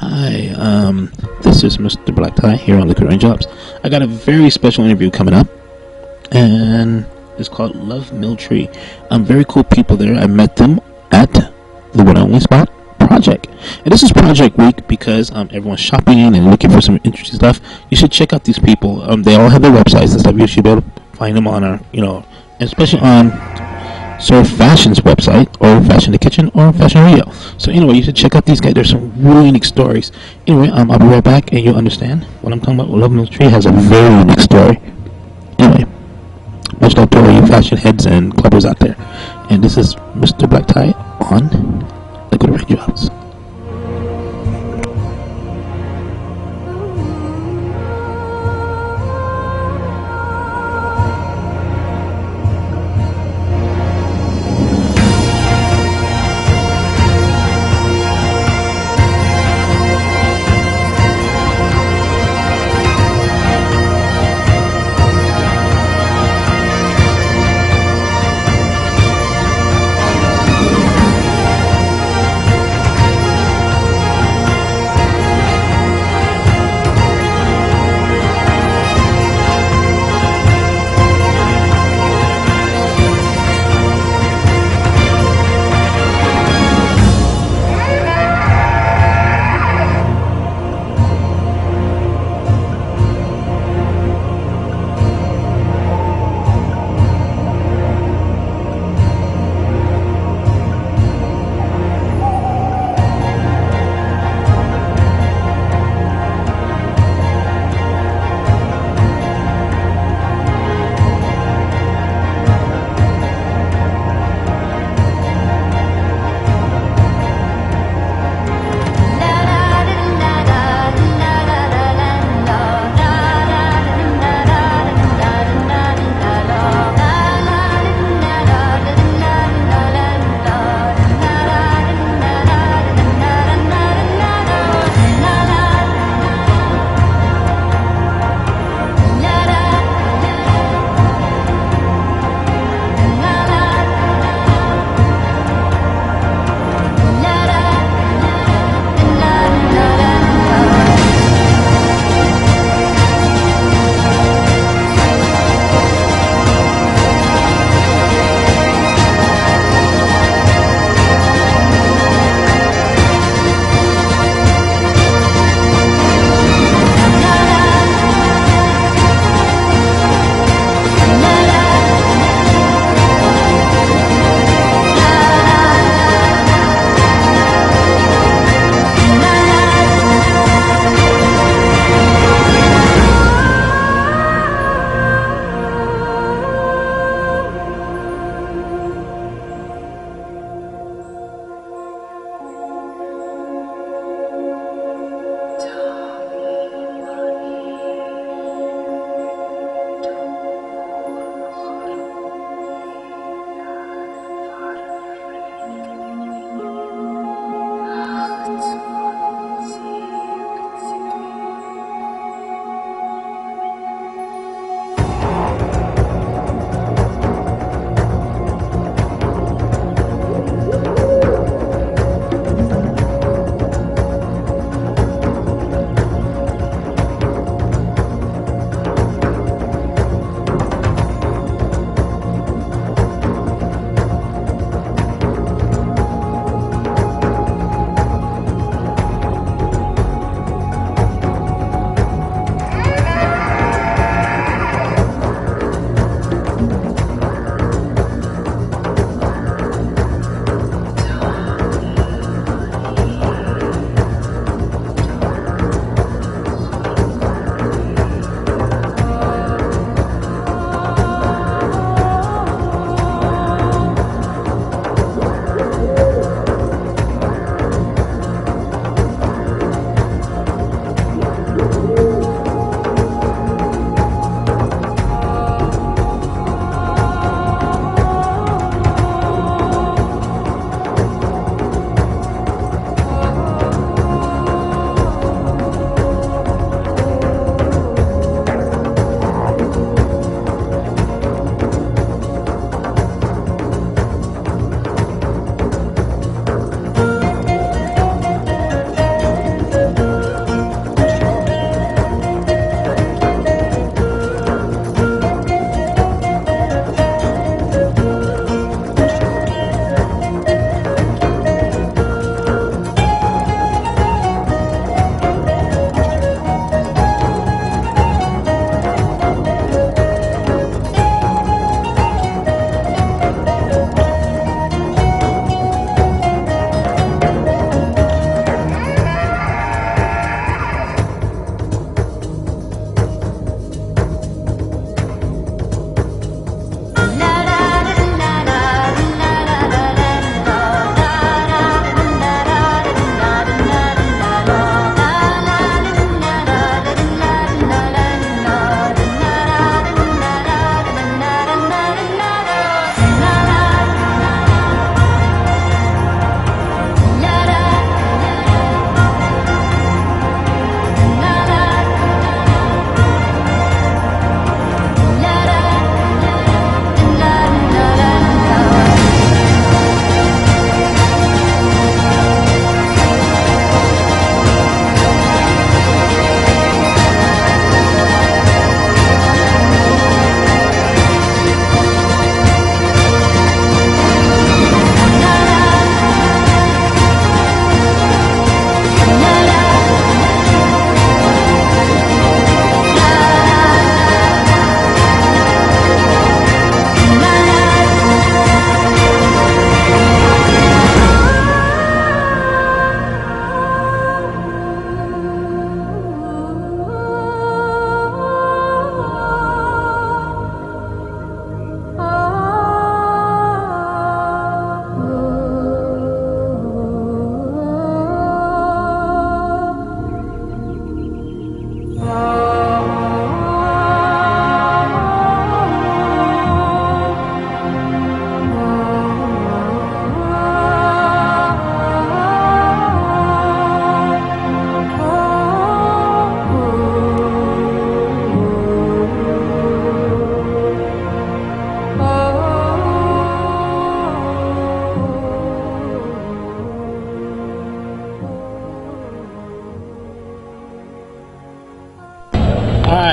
Hi, this is Mr. Black Tie here on Liquid Raindrops. I got a very special interview coming up, and it's called Love Mill Tree. Very cool people there. I met them at the One Only Spot Project. And this is Project Week because everyone's shopping and looking for some interesting stuff. You should check out these people. They all have their websites and stuff. You should be able to find them on our, especially on Surf Fashion's website, or Fashion the Kitchen, or Fashion Radio. So anyway, you should check out these guys. There's some really unique stories. Anyway, I'll be right back, and you'll understand what I'm talking about. Love Mill Tree has a very unique story. Anyway, much love to all you fashion heads and clubbers out there. And this is Mr. Black Tie on Liquid Raindrops.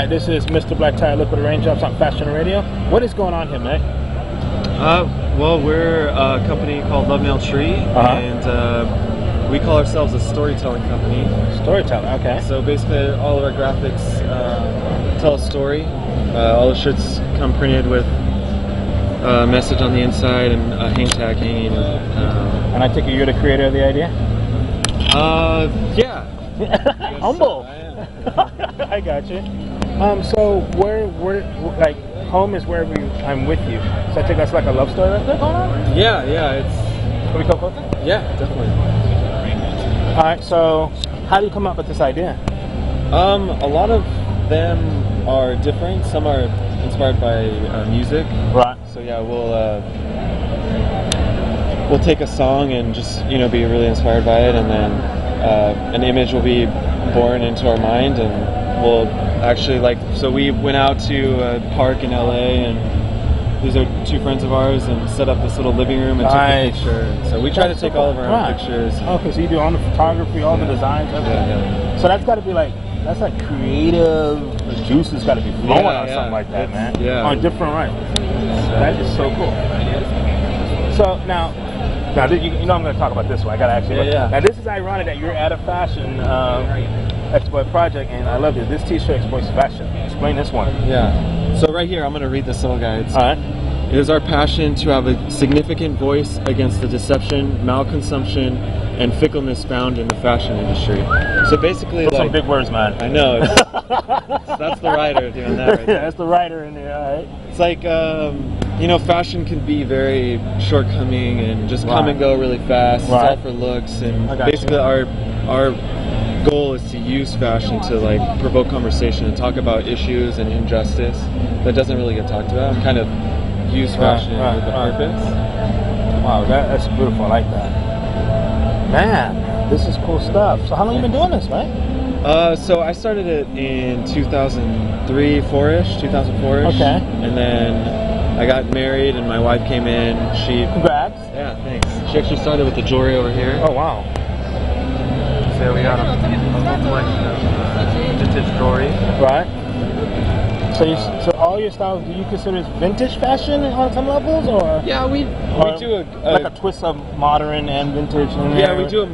right, this is Mr. Black Tie Liquid Raindrops on Fashion Radio. What is going on here, man? Well, we're a company called Love Nail Tree, and we call ourselves a storytelling company. Storytelling, okay. So basically, all of our graphics tell a story. All the shirts come printed with a message on the inside and a hang tag hanging. And I take it you're the creator of the idea? Yeah. Humble. I got you. So where, like, home is wherever I'm with you. So I think that's like a love story right there going on? Yeah, it's... Can we come closer? Yeah, definitely. All right, so how do you come up with this idea? A lot of them are different. Some are inspired by music. Right. So yeah, we'll take a song and just be really inspired by it, and then an image will be born into our mind, and we'll actually so we went out to a park in LA, and these are two friends of ours, and set up this little living room and took a picture. So we try to take all of our own pictures. Okay, so you do all the photography, all the designs, everything. Yeah. So that's got to be that's like creative juices got to be flowing on something like that, man. Yeah. On different That is so cool. So now you know I'm going to talk about this one. I got to ask you. Yeah. Now this is ironic that you're at a fashion exploit project, and I love it. This T-shirt exploits fashion. Explain this one. Yeah. So right here, I'm going to read this little guide. All right. It is our passion to have a significant voice against the deception, malconsumption, and fickleness found in the fashion industry. So basically, some big words, man. I know. That's the writer doing that right there. That's the writer in there, all right? It's like, fashion can be very shortcoming and just come and go really fast. It's all for looks, and basically our goal is to use fashion to provoke conversation and talk about issues and injustice that doesn't really get talked about. Kind of use fashion with a purpose. Wow, that's beautiful. I like that. Man, this is cool stuff. So how long have you been doing this, man? So I started it in 2004-ish. Okay. And then I got married, and my wife came in. Congrats. Yeah, thanks. She actually started with the jewelry over here. Oh, wow. So we got a whole collection of vintage jewelry. Right. So all your styles, do you consider it vintage fashion on some levels, or? Yeah, we do a twist of modern and vintage. We do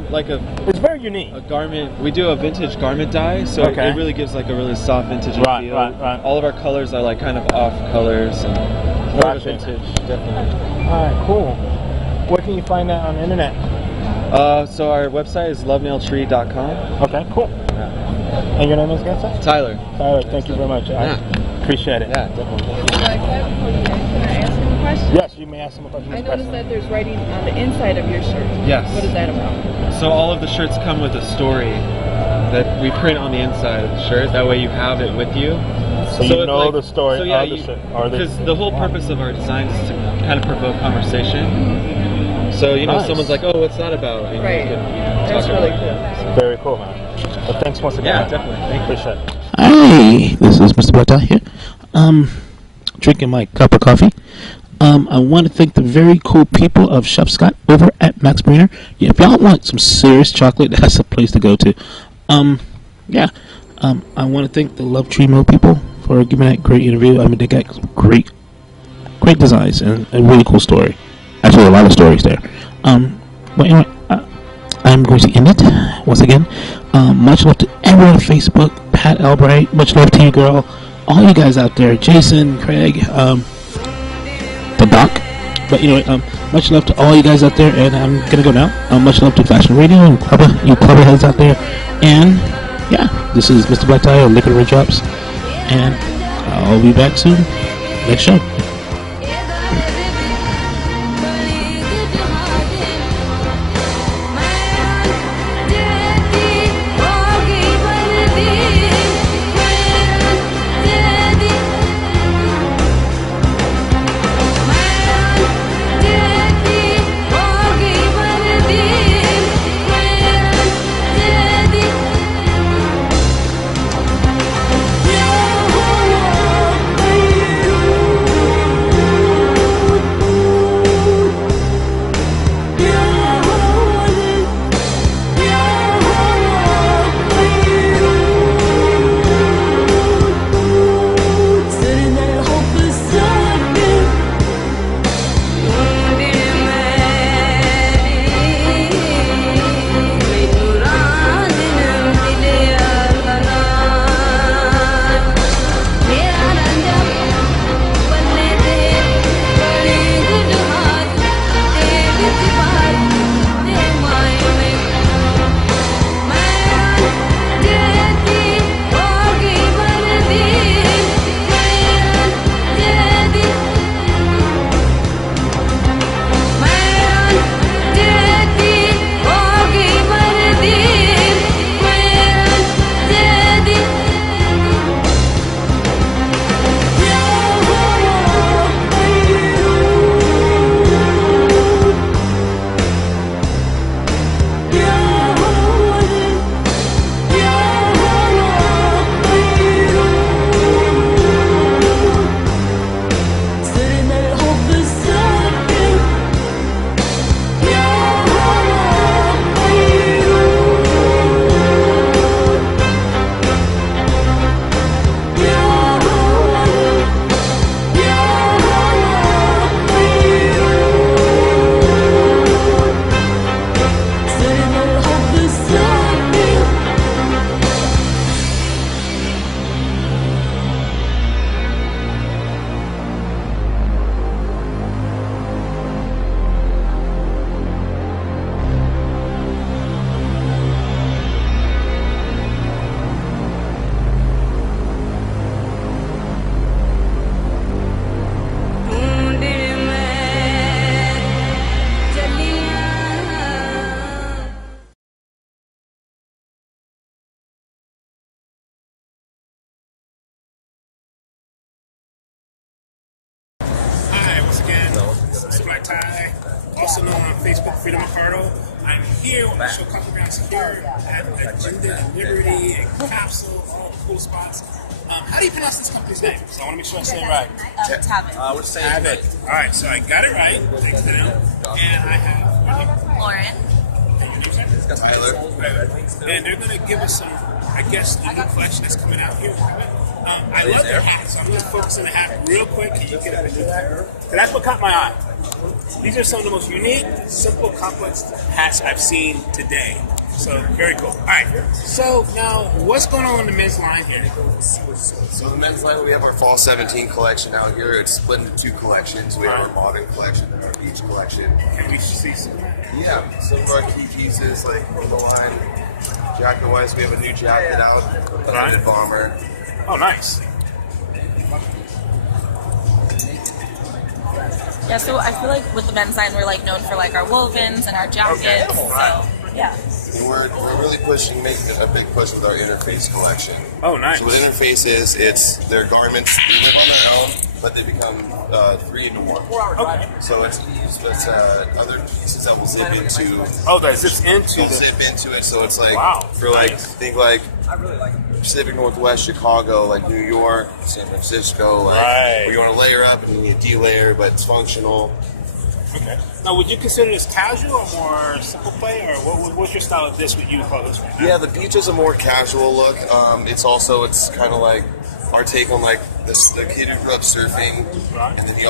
It's very unique. A garment. We do a vintage garment dye, so it really gives a really soft vintage feel. Right. All of our colors are kind of off colors and more vintage, definitely. All right, cool. Where can you find that on the internet? So our website is lovenailtree.com. Okay, cool. Yeah. And your name is again, sir? Tyler. Tyler, thank you very much. I appreciate it. Yeah, definitely. Can I ask him a question? Yes, you may ask him a question. I noticed that there's writing on the inside of your shirt. Yes. What is that about? So all of the shirts come with a story that we print on the inside of the shirt. That way you have it with you. So you know the story of the shirt. Because the whole purpose of our design is to kind of provoke conversation. So, someone's like, oh, what's that about? And right. That's really cool. Very cool, man. Well, thanks once again. Yeah, definitely. Thank you. Appreciate it. Hey, this is Mr. Black Tie here. Drinking my cup of coffee. I want to thank the very cool people of Chef Scott over at Max Briner. Yeah, if y'all want some serious chocolate, that's a place to go to. I want to thank the Love Tree Mill people for giving that great interview. I mean, they got great designs and a really cool story. Actually, a lot of stories there. But anyway, I'm going to end it once again. Much love to everyone on Facebook, Pat Albright. Much love to you, girl. All you guys out there, Jason, Craig, the Doc. But anyway, much love to all you guys out there, and I'm gonna go now. Much love to Fashion Radio and you clubber heads out there. And yeah, this is Mr. Black Tie of Liquid Raindrops, and I'll be back soon. Next show. Mr. Black Tie, also known on Facebook, Freedom Ricardo. I'm here on the show Coffee Grounds here at Agenda and Liberty and Capsule, all the cool spots. How do you pronounce this company's name? Because I want to make sure I say it right. Tabit. We're saying Tabit. All right, so I got it right. Thanks to them. And I have Lauren. Tyler. And they're going to give us some, I guess, the new collection that's coming out here. I love their hats, so I'm going to focus on the hat real quick. Can you get up and do that? So that's what caught my eye. These are some of the most unique, simple, complex hats I've seen today. So, very cool. All right, so now, what's going on in the men's line here? So the men's line, we have our Fall 17 collection out here. It's split into two collections. We have our modern collection and our beach collection. Can we see some? Yeah, some of our key pieces, like on the line, jacket-wise, we have a new jacket out, a hooded bomber. Oh, nice. Yeah, so I feel like with the men's line, we're like known for like our wovens and our jackets. So, yeah. And we're really making a big push with our interface collection. Oh, nice. So what interface is, it's their garments, they live on their own, but they become 3 into 1. Okay. So it's other pieces that will zip into. Oh, that zips into will zip into it, so it's like, for nice. think like Pacific Northwest, Chicago, like New York, San Francisco, like, Right. where you want to layer up and you de-layer, but it's functional. Okay. Now, would you consider this casual or more simple play, or what's your style of this? What you would call this one? Yeah, the beach is a more casual look. It's kind of like our take on like the kid who grew up surfing, and then he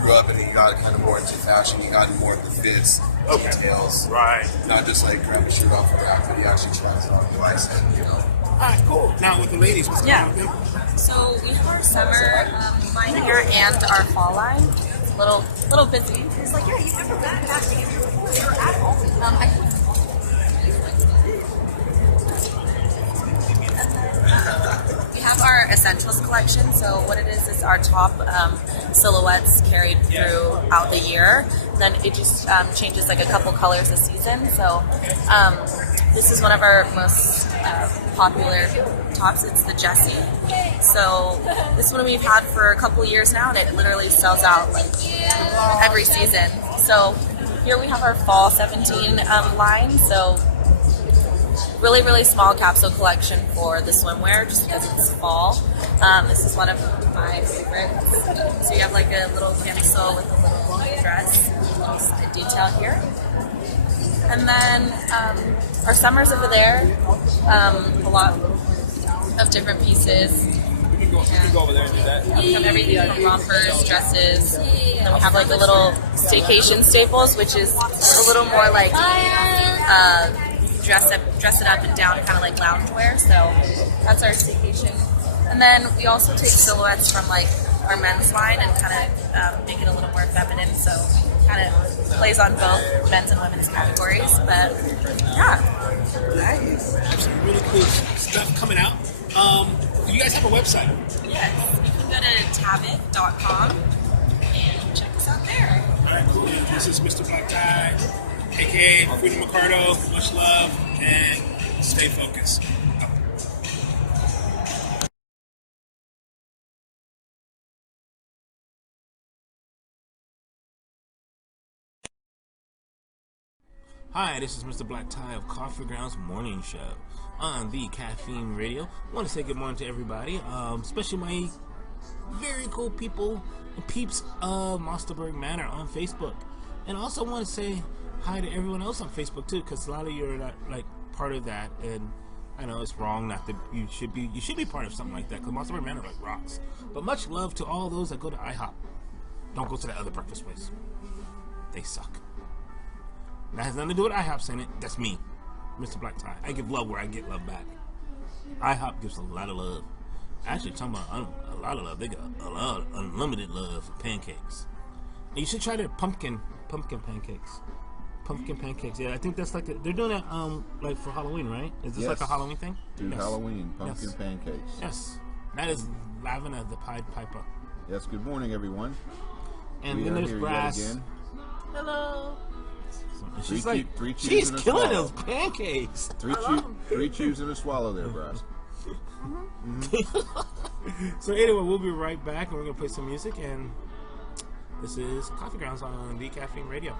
grew up and he got kind of more into fashion. He got more into fits, details, right? Not just like grab a shirt off the rack, but he actually tries it on twice, and you know. All right, cool. Now with the ladies, what's going on with them? So we have our summer line here and our fall line. It's a little busy. It's like, yeah, you've never been fashion here before. You're at home. We have our essentials collection. So what it is our top silhouettes carried throughout the year. Then it just changes like a couple colors a season. So this is one of our most popular tops. It's the Jessie. So this one we've had for a couple years now, and it literally sells out like every season. So here we have our Fall 17 line. So really, really small capsule collection for the swimwear, just because it's fall. This is one of my favorites. So you have like a little camisole with a little dress, a detail here. And then our summers over there, a lot of different pieces. We can go over there and do that. We have everything from rompers, dresses, and then we have like the little staycation staples, which is a little more like dress it up and down, kind of like loungewear. So that's our staycation. And then we also take silhouettes from like our men's line and kind of make it a little more feminine. So kind of plays on both men's and women's categories. But yeah. Nice. There's some really cool stuff coming out. Do you guys have a website? Yes. You can go to tabit.com and check us out there. All right, cool. This is Mr. Black Tie, aka Freedom Ricardo. Much love and stay focused. Hi, this is Mr. Black Tie of Coffee Grounds Morning Show on the Caffeine Radio. I want to say good morning to everybody, especially my very cool people and peeps of Monsterburg Manor on Facebook. And I also want to say hi to everyone else on Facebook too, because a lot of you are not like part of that, and I know it's wrong not to. You should be part of something like that, because Monsterburg Manor like rocks. But much love to all those that go to IHOP. Don't go to the other breakfast place. They suck. That has nothing to do with IHOP saying it. That's me, Mr. Black Tie. I give love where I get love back. IHOP gives a lot of love. Actually, talking about a lot of love. They got a lot of unlimited love for pancakes. And you should try their pumpkin pancakes. Pumpkin pancakes. Yeah, I think that's like they're doing that like for Halloween, right? Is this like a Halloween thing? Do Halloween pumpkin pancakes. Yes, that is Lavina the Pied Piper. Yes. Good morning, everyone. And then there's Brass. Again. Hello. She's she's killing those pancakes. Three chews and a swallow there, Brass. So anyway, we'll be right back, and we're gonna play some music, and This is Coffee Grounds on Decaffeine Radio.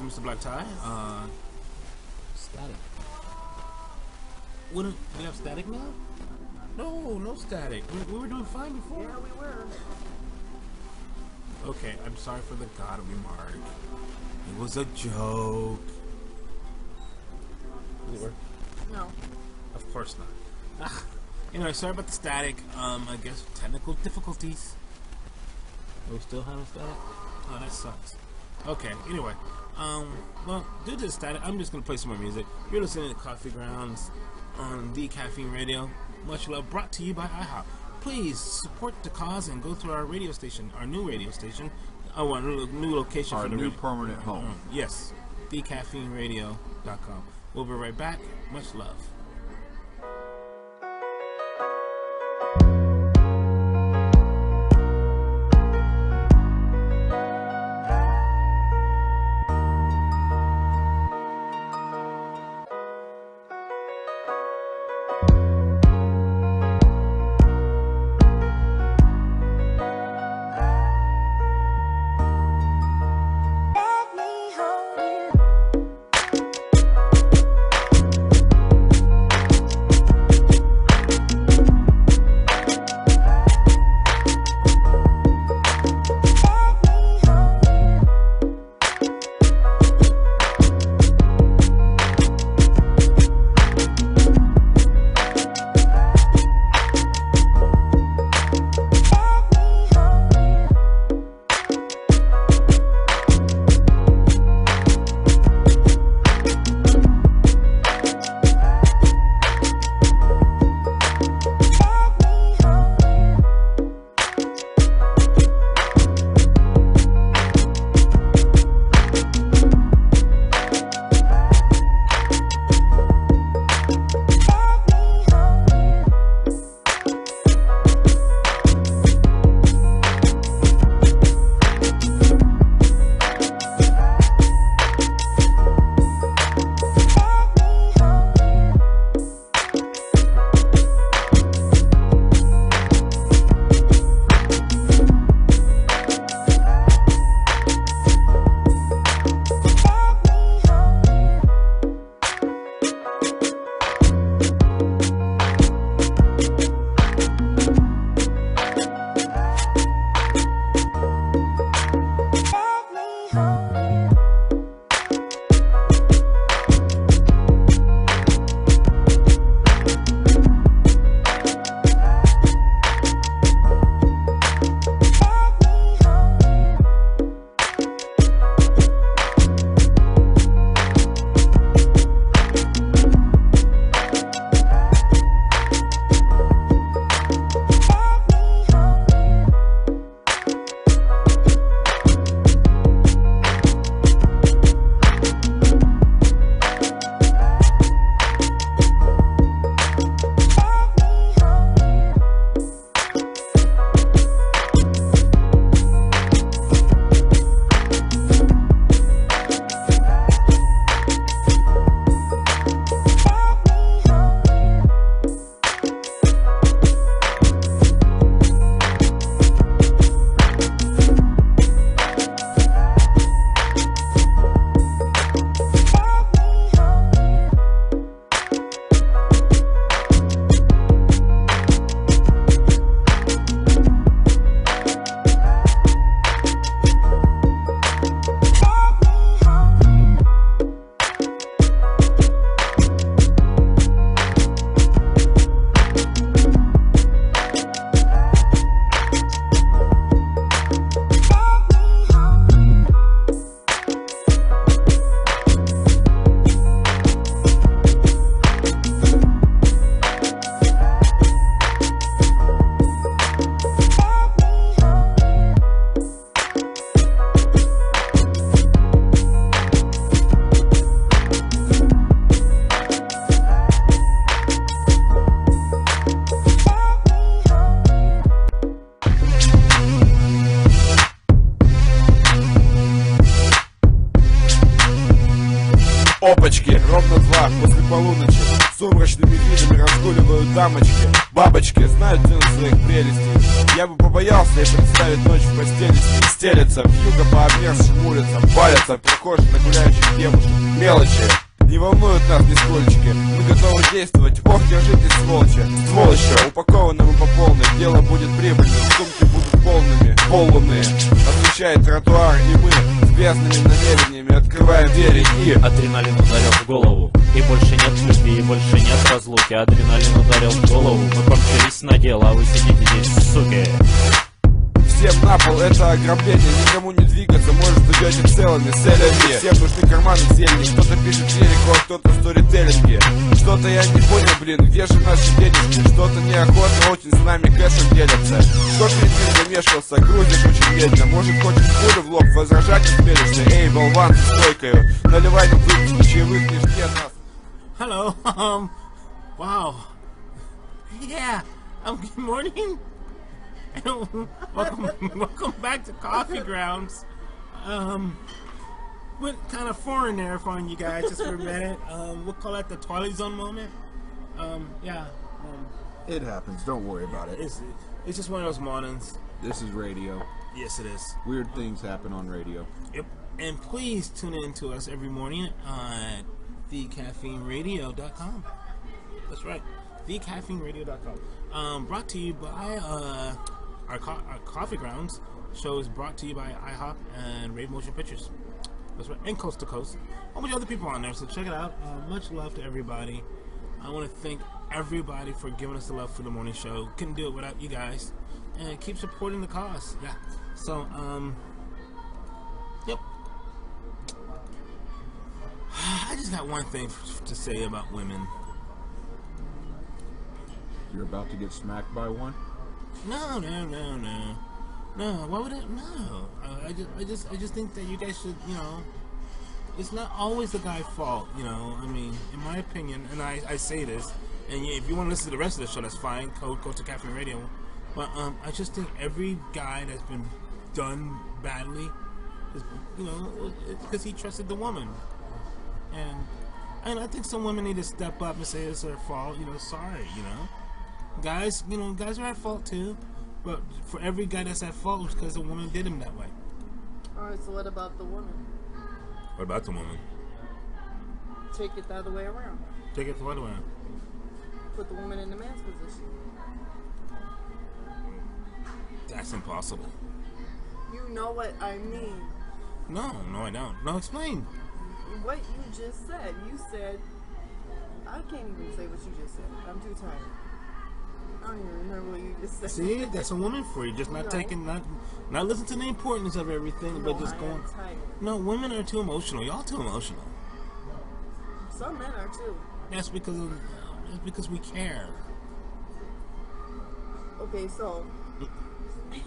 is Mr. Black Tie. Static. Wouldn't we have static now? No static. We were doing fine before. Yeah, we were. Okay, I'm sorry for the God remark. It was a joke. Does it work? No. Of course not. Anyway, sorry about the static. I guess technical difficulties. Are we still having static? Oh, that sucks. Okay, anyway. Well, due to the static, I'm just going to play some more music. You're listening to Coffee Grounds on The Caffeine Radio. Much love, brought to you by IHOP. Please support the cause and go to our radio station, our new radio station. Oh, our new location Our for the new radio. permanent home. Yes, thecaffeineradio.com. We'll be right back. Much love. Опачки, ровно 2 после полуночи. Сумрачными видами разгуливают дамочки. Бабочки знают цену своих прелестей. Я бы побоялся и представить ночь в постели с ней. Стелется вьюга по обмерзшим улицам. Палятся прохожие на гуляющих девушек. Мелочи не волнуют нас нисколько. Мы готовы действовать. Ох, держитесь, сволочи. Сволочи, упакованы мы по полной. Дело будет прибыльным, сумки будут полные. Освещает тротуар, и мы с грязными намерениями открываем двери и... Адреналин ударил в голову, и больше нет любви, и больше нет разлуки. Адреналин ударил в голову, мы помчались на дело, а вы сидите здесь, суки. Всем на пол, это ограбление, никому не двигаться, может уйдете целыми, целями. Всем нужны карманы зелени, кто-то пишет лирику, а кто-то сторителлинги. Что-то я не понял, блин, где же наши денежки? Что-то неохотно очень с нами кэшем делятся. Что ты не замешкался, грузишь очень медленно. Может хочешь пулю в лоб, возражать успелишься. Эй, болван с стойкою, наливай нам выпуск, чаевых не жди от нас. Hello, wow. Yeah, good morning. welcome back to Coffee Grounds. Went kind of foreign there for you guys just for a minute. We'll call that the Twilight Zone moment. Yeah. It happens. Don't worry about it. It's just one of those mornings. This is radio. Yes, it is. Weird things happen on radio. Yep. And please tune in to us every morning on thecaffeineradio.com. That's right. thecaffeineradio.com. Brought to you by our Coffee Grounds show is brought to you by IHOP and Rave Motion Pictures. That's right, and Coast to Coast. A whole bunch of other people on there, so check it out. Much love to everybody. I want to thank everybody for giving us the love for the morning show. Couldn't do it without you guys. And keep supporting the cause. Yeah. So, yep. I just got one thing to say about women. You're about to get smacked by one? No. Why would it? No. I just think that you guys should, it's not always the guy's fault, I mean, in my opinion, and I say this, and if you want to listen to the rest of the show, that's fine. Go to Caffeine Radio. But I just think every guy that's been done badly is, it's because he trusted the woman. And I think some women need to step up and say it's their fault, sorry, Guys, guys are at fault too, but for every guy that's at fault, it's because the woman did him that way. Alright, so what about the woman? What about the woman? Take it the other way around. Take it the other way around. Put the woman in the man's position. That's impossible. You know what I mean. No, I don't. No, explain. What you just said. You said, I can't even say what you just said. I'm too tired. I don't even remember what you just said. See, that's a woman for you. Just not taking, not listening to the importance of everything, but just going. No, women are too emotional. Y'all too emotional. Some men are too. That's because we care. Okay, so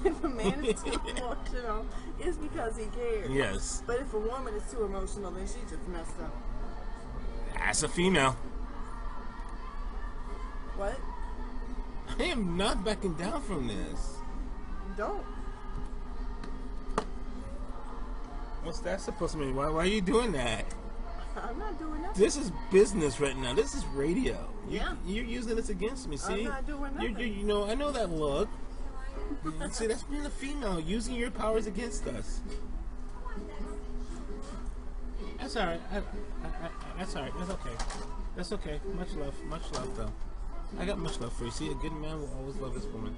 if a man is too emotional, it's because he cares. Yes. But if a woman is too emotional, then she just messed up. That's a female. What? I am not backing down from this. Don't. What's that supposed to mean? Why are you doing that? I'm not doing nothing. This is business right now. This is radio. Yeah. You're using this against me. See? I'm not doing nothing. I know that look. See, that's being a female using your powers against us. That's all right. That's all right. That's okay. That's okay. Much love, though. I got much love for you. See, a good man will always love his woman.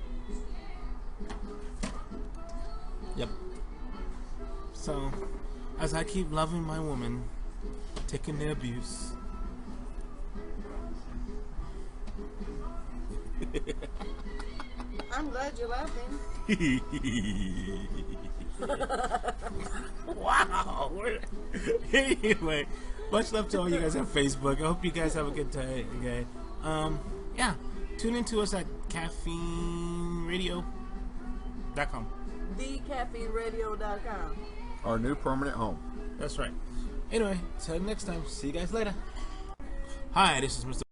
Yep. So, as I keep loving my woman, taking the abuse. I'm glad you're laughing. Wow. Anyway, much love to all you guys on Facebook. I hope you guys have a good day. Okay. Yeah. Tune in to us at caffeineradio.com. thecaffeineradio.com. Our new permanent home. That's right. Anyway, till next time. See you guys later. Hi, this is Mr.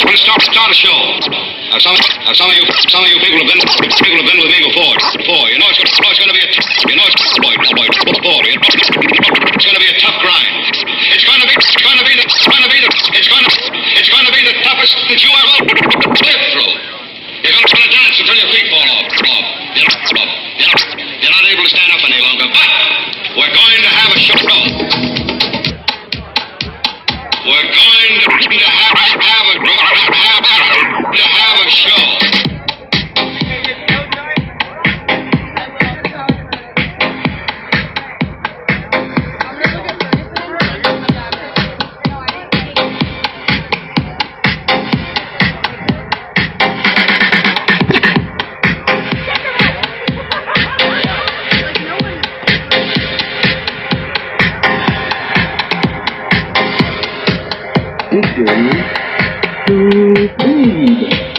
start a show. Some of you people have been with me before. You know it's going to be a it's going to be a tough grind. It's going to be the toughest that you ever lived through. You're going to dance until your feet fall off. You're not able to stand up any longer. But we're going to have a show. We're going to have a show. It's 2, 3.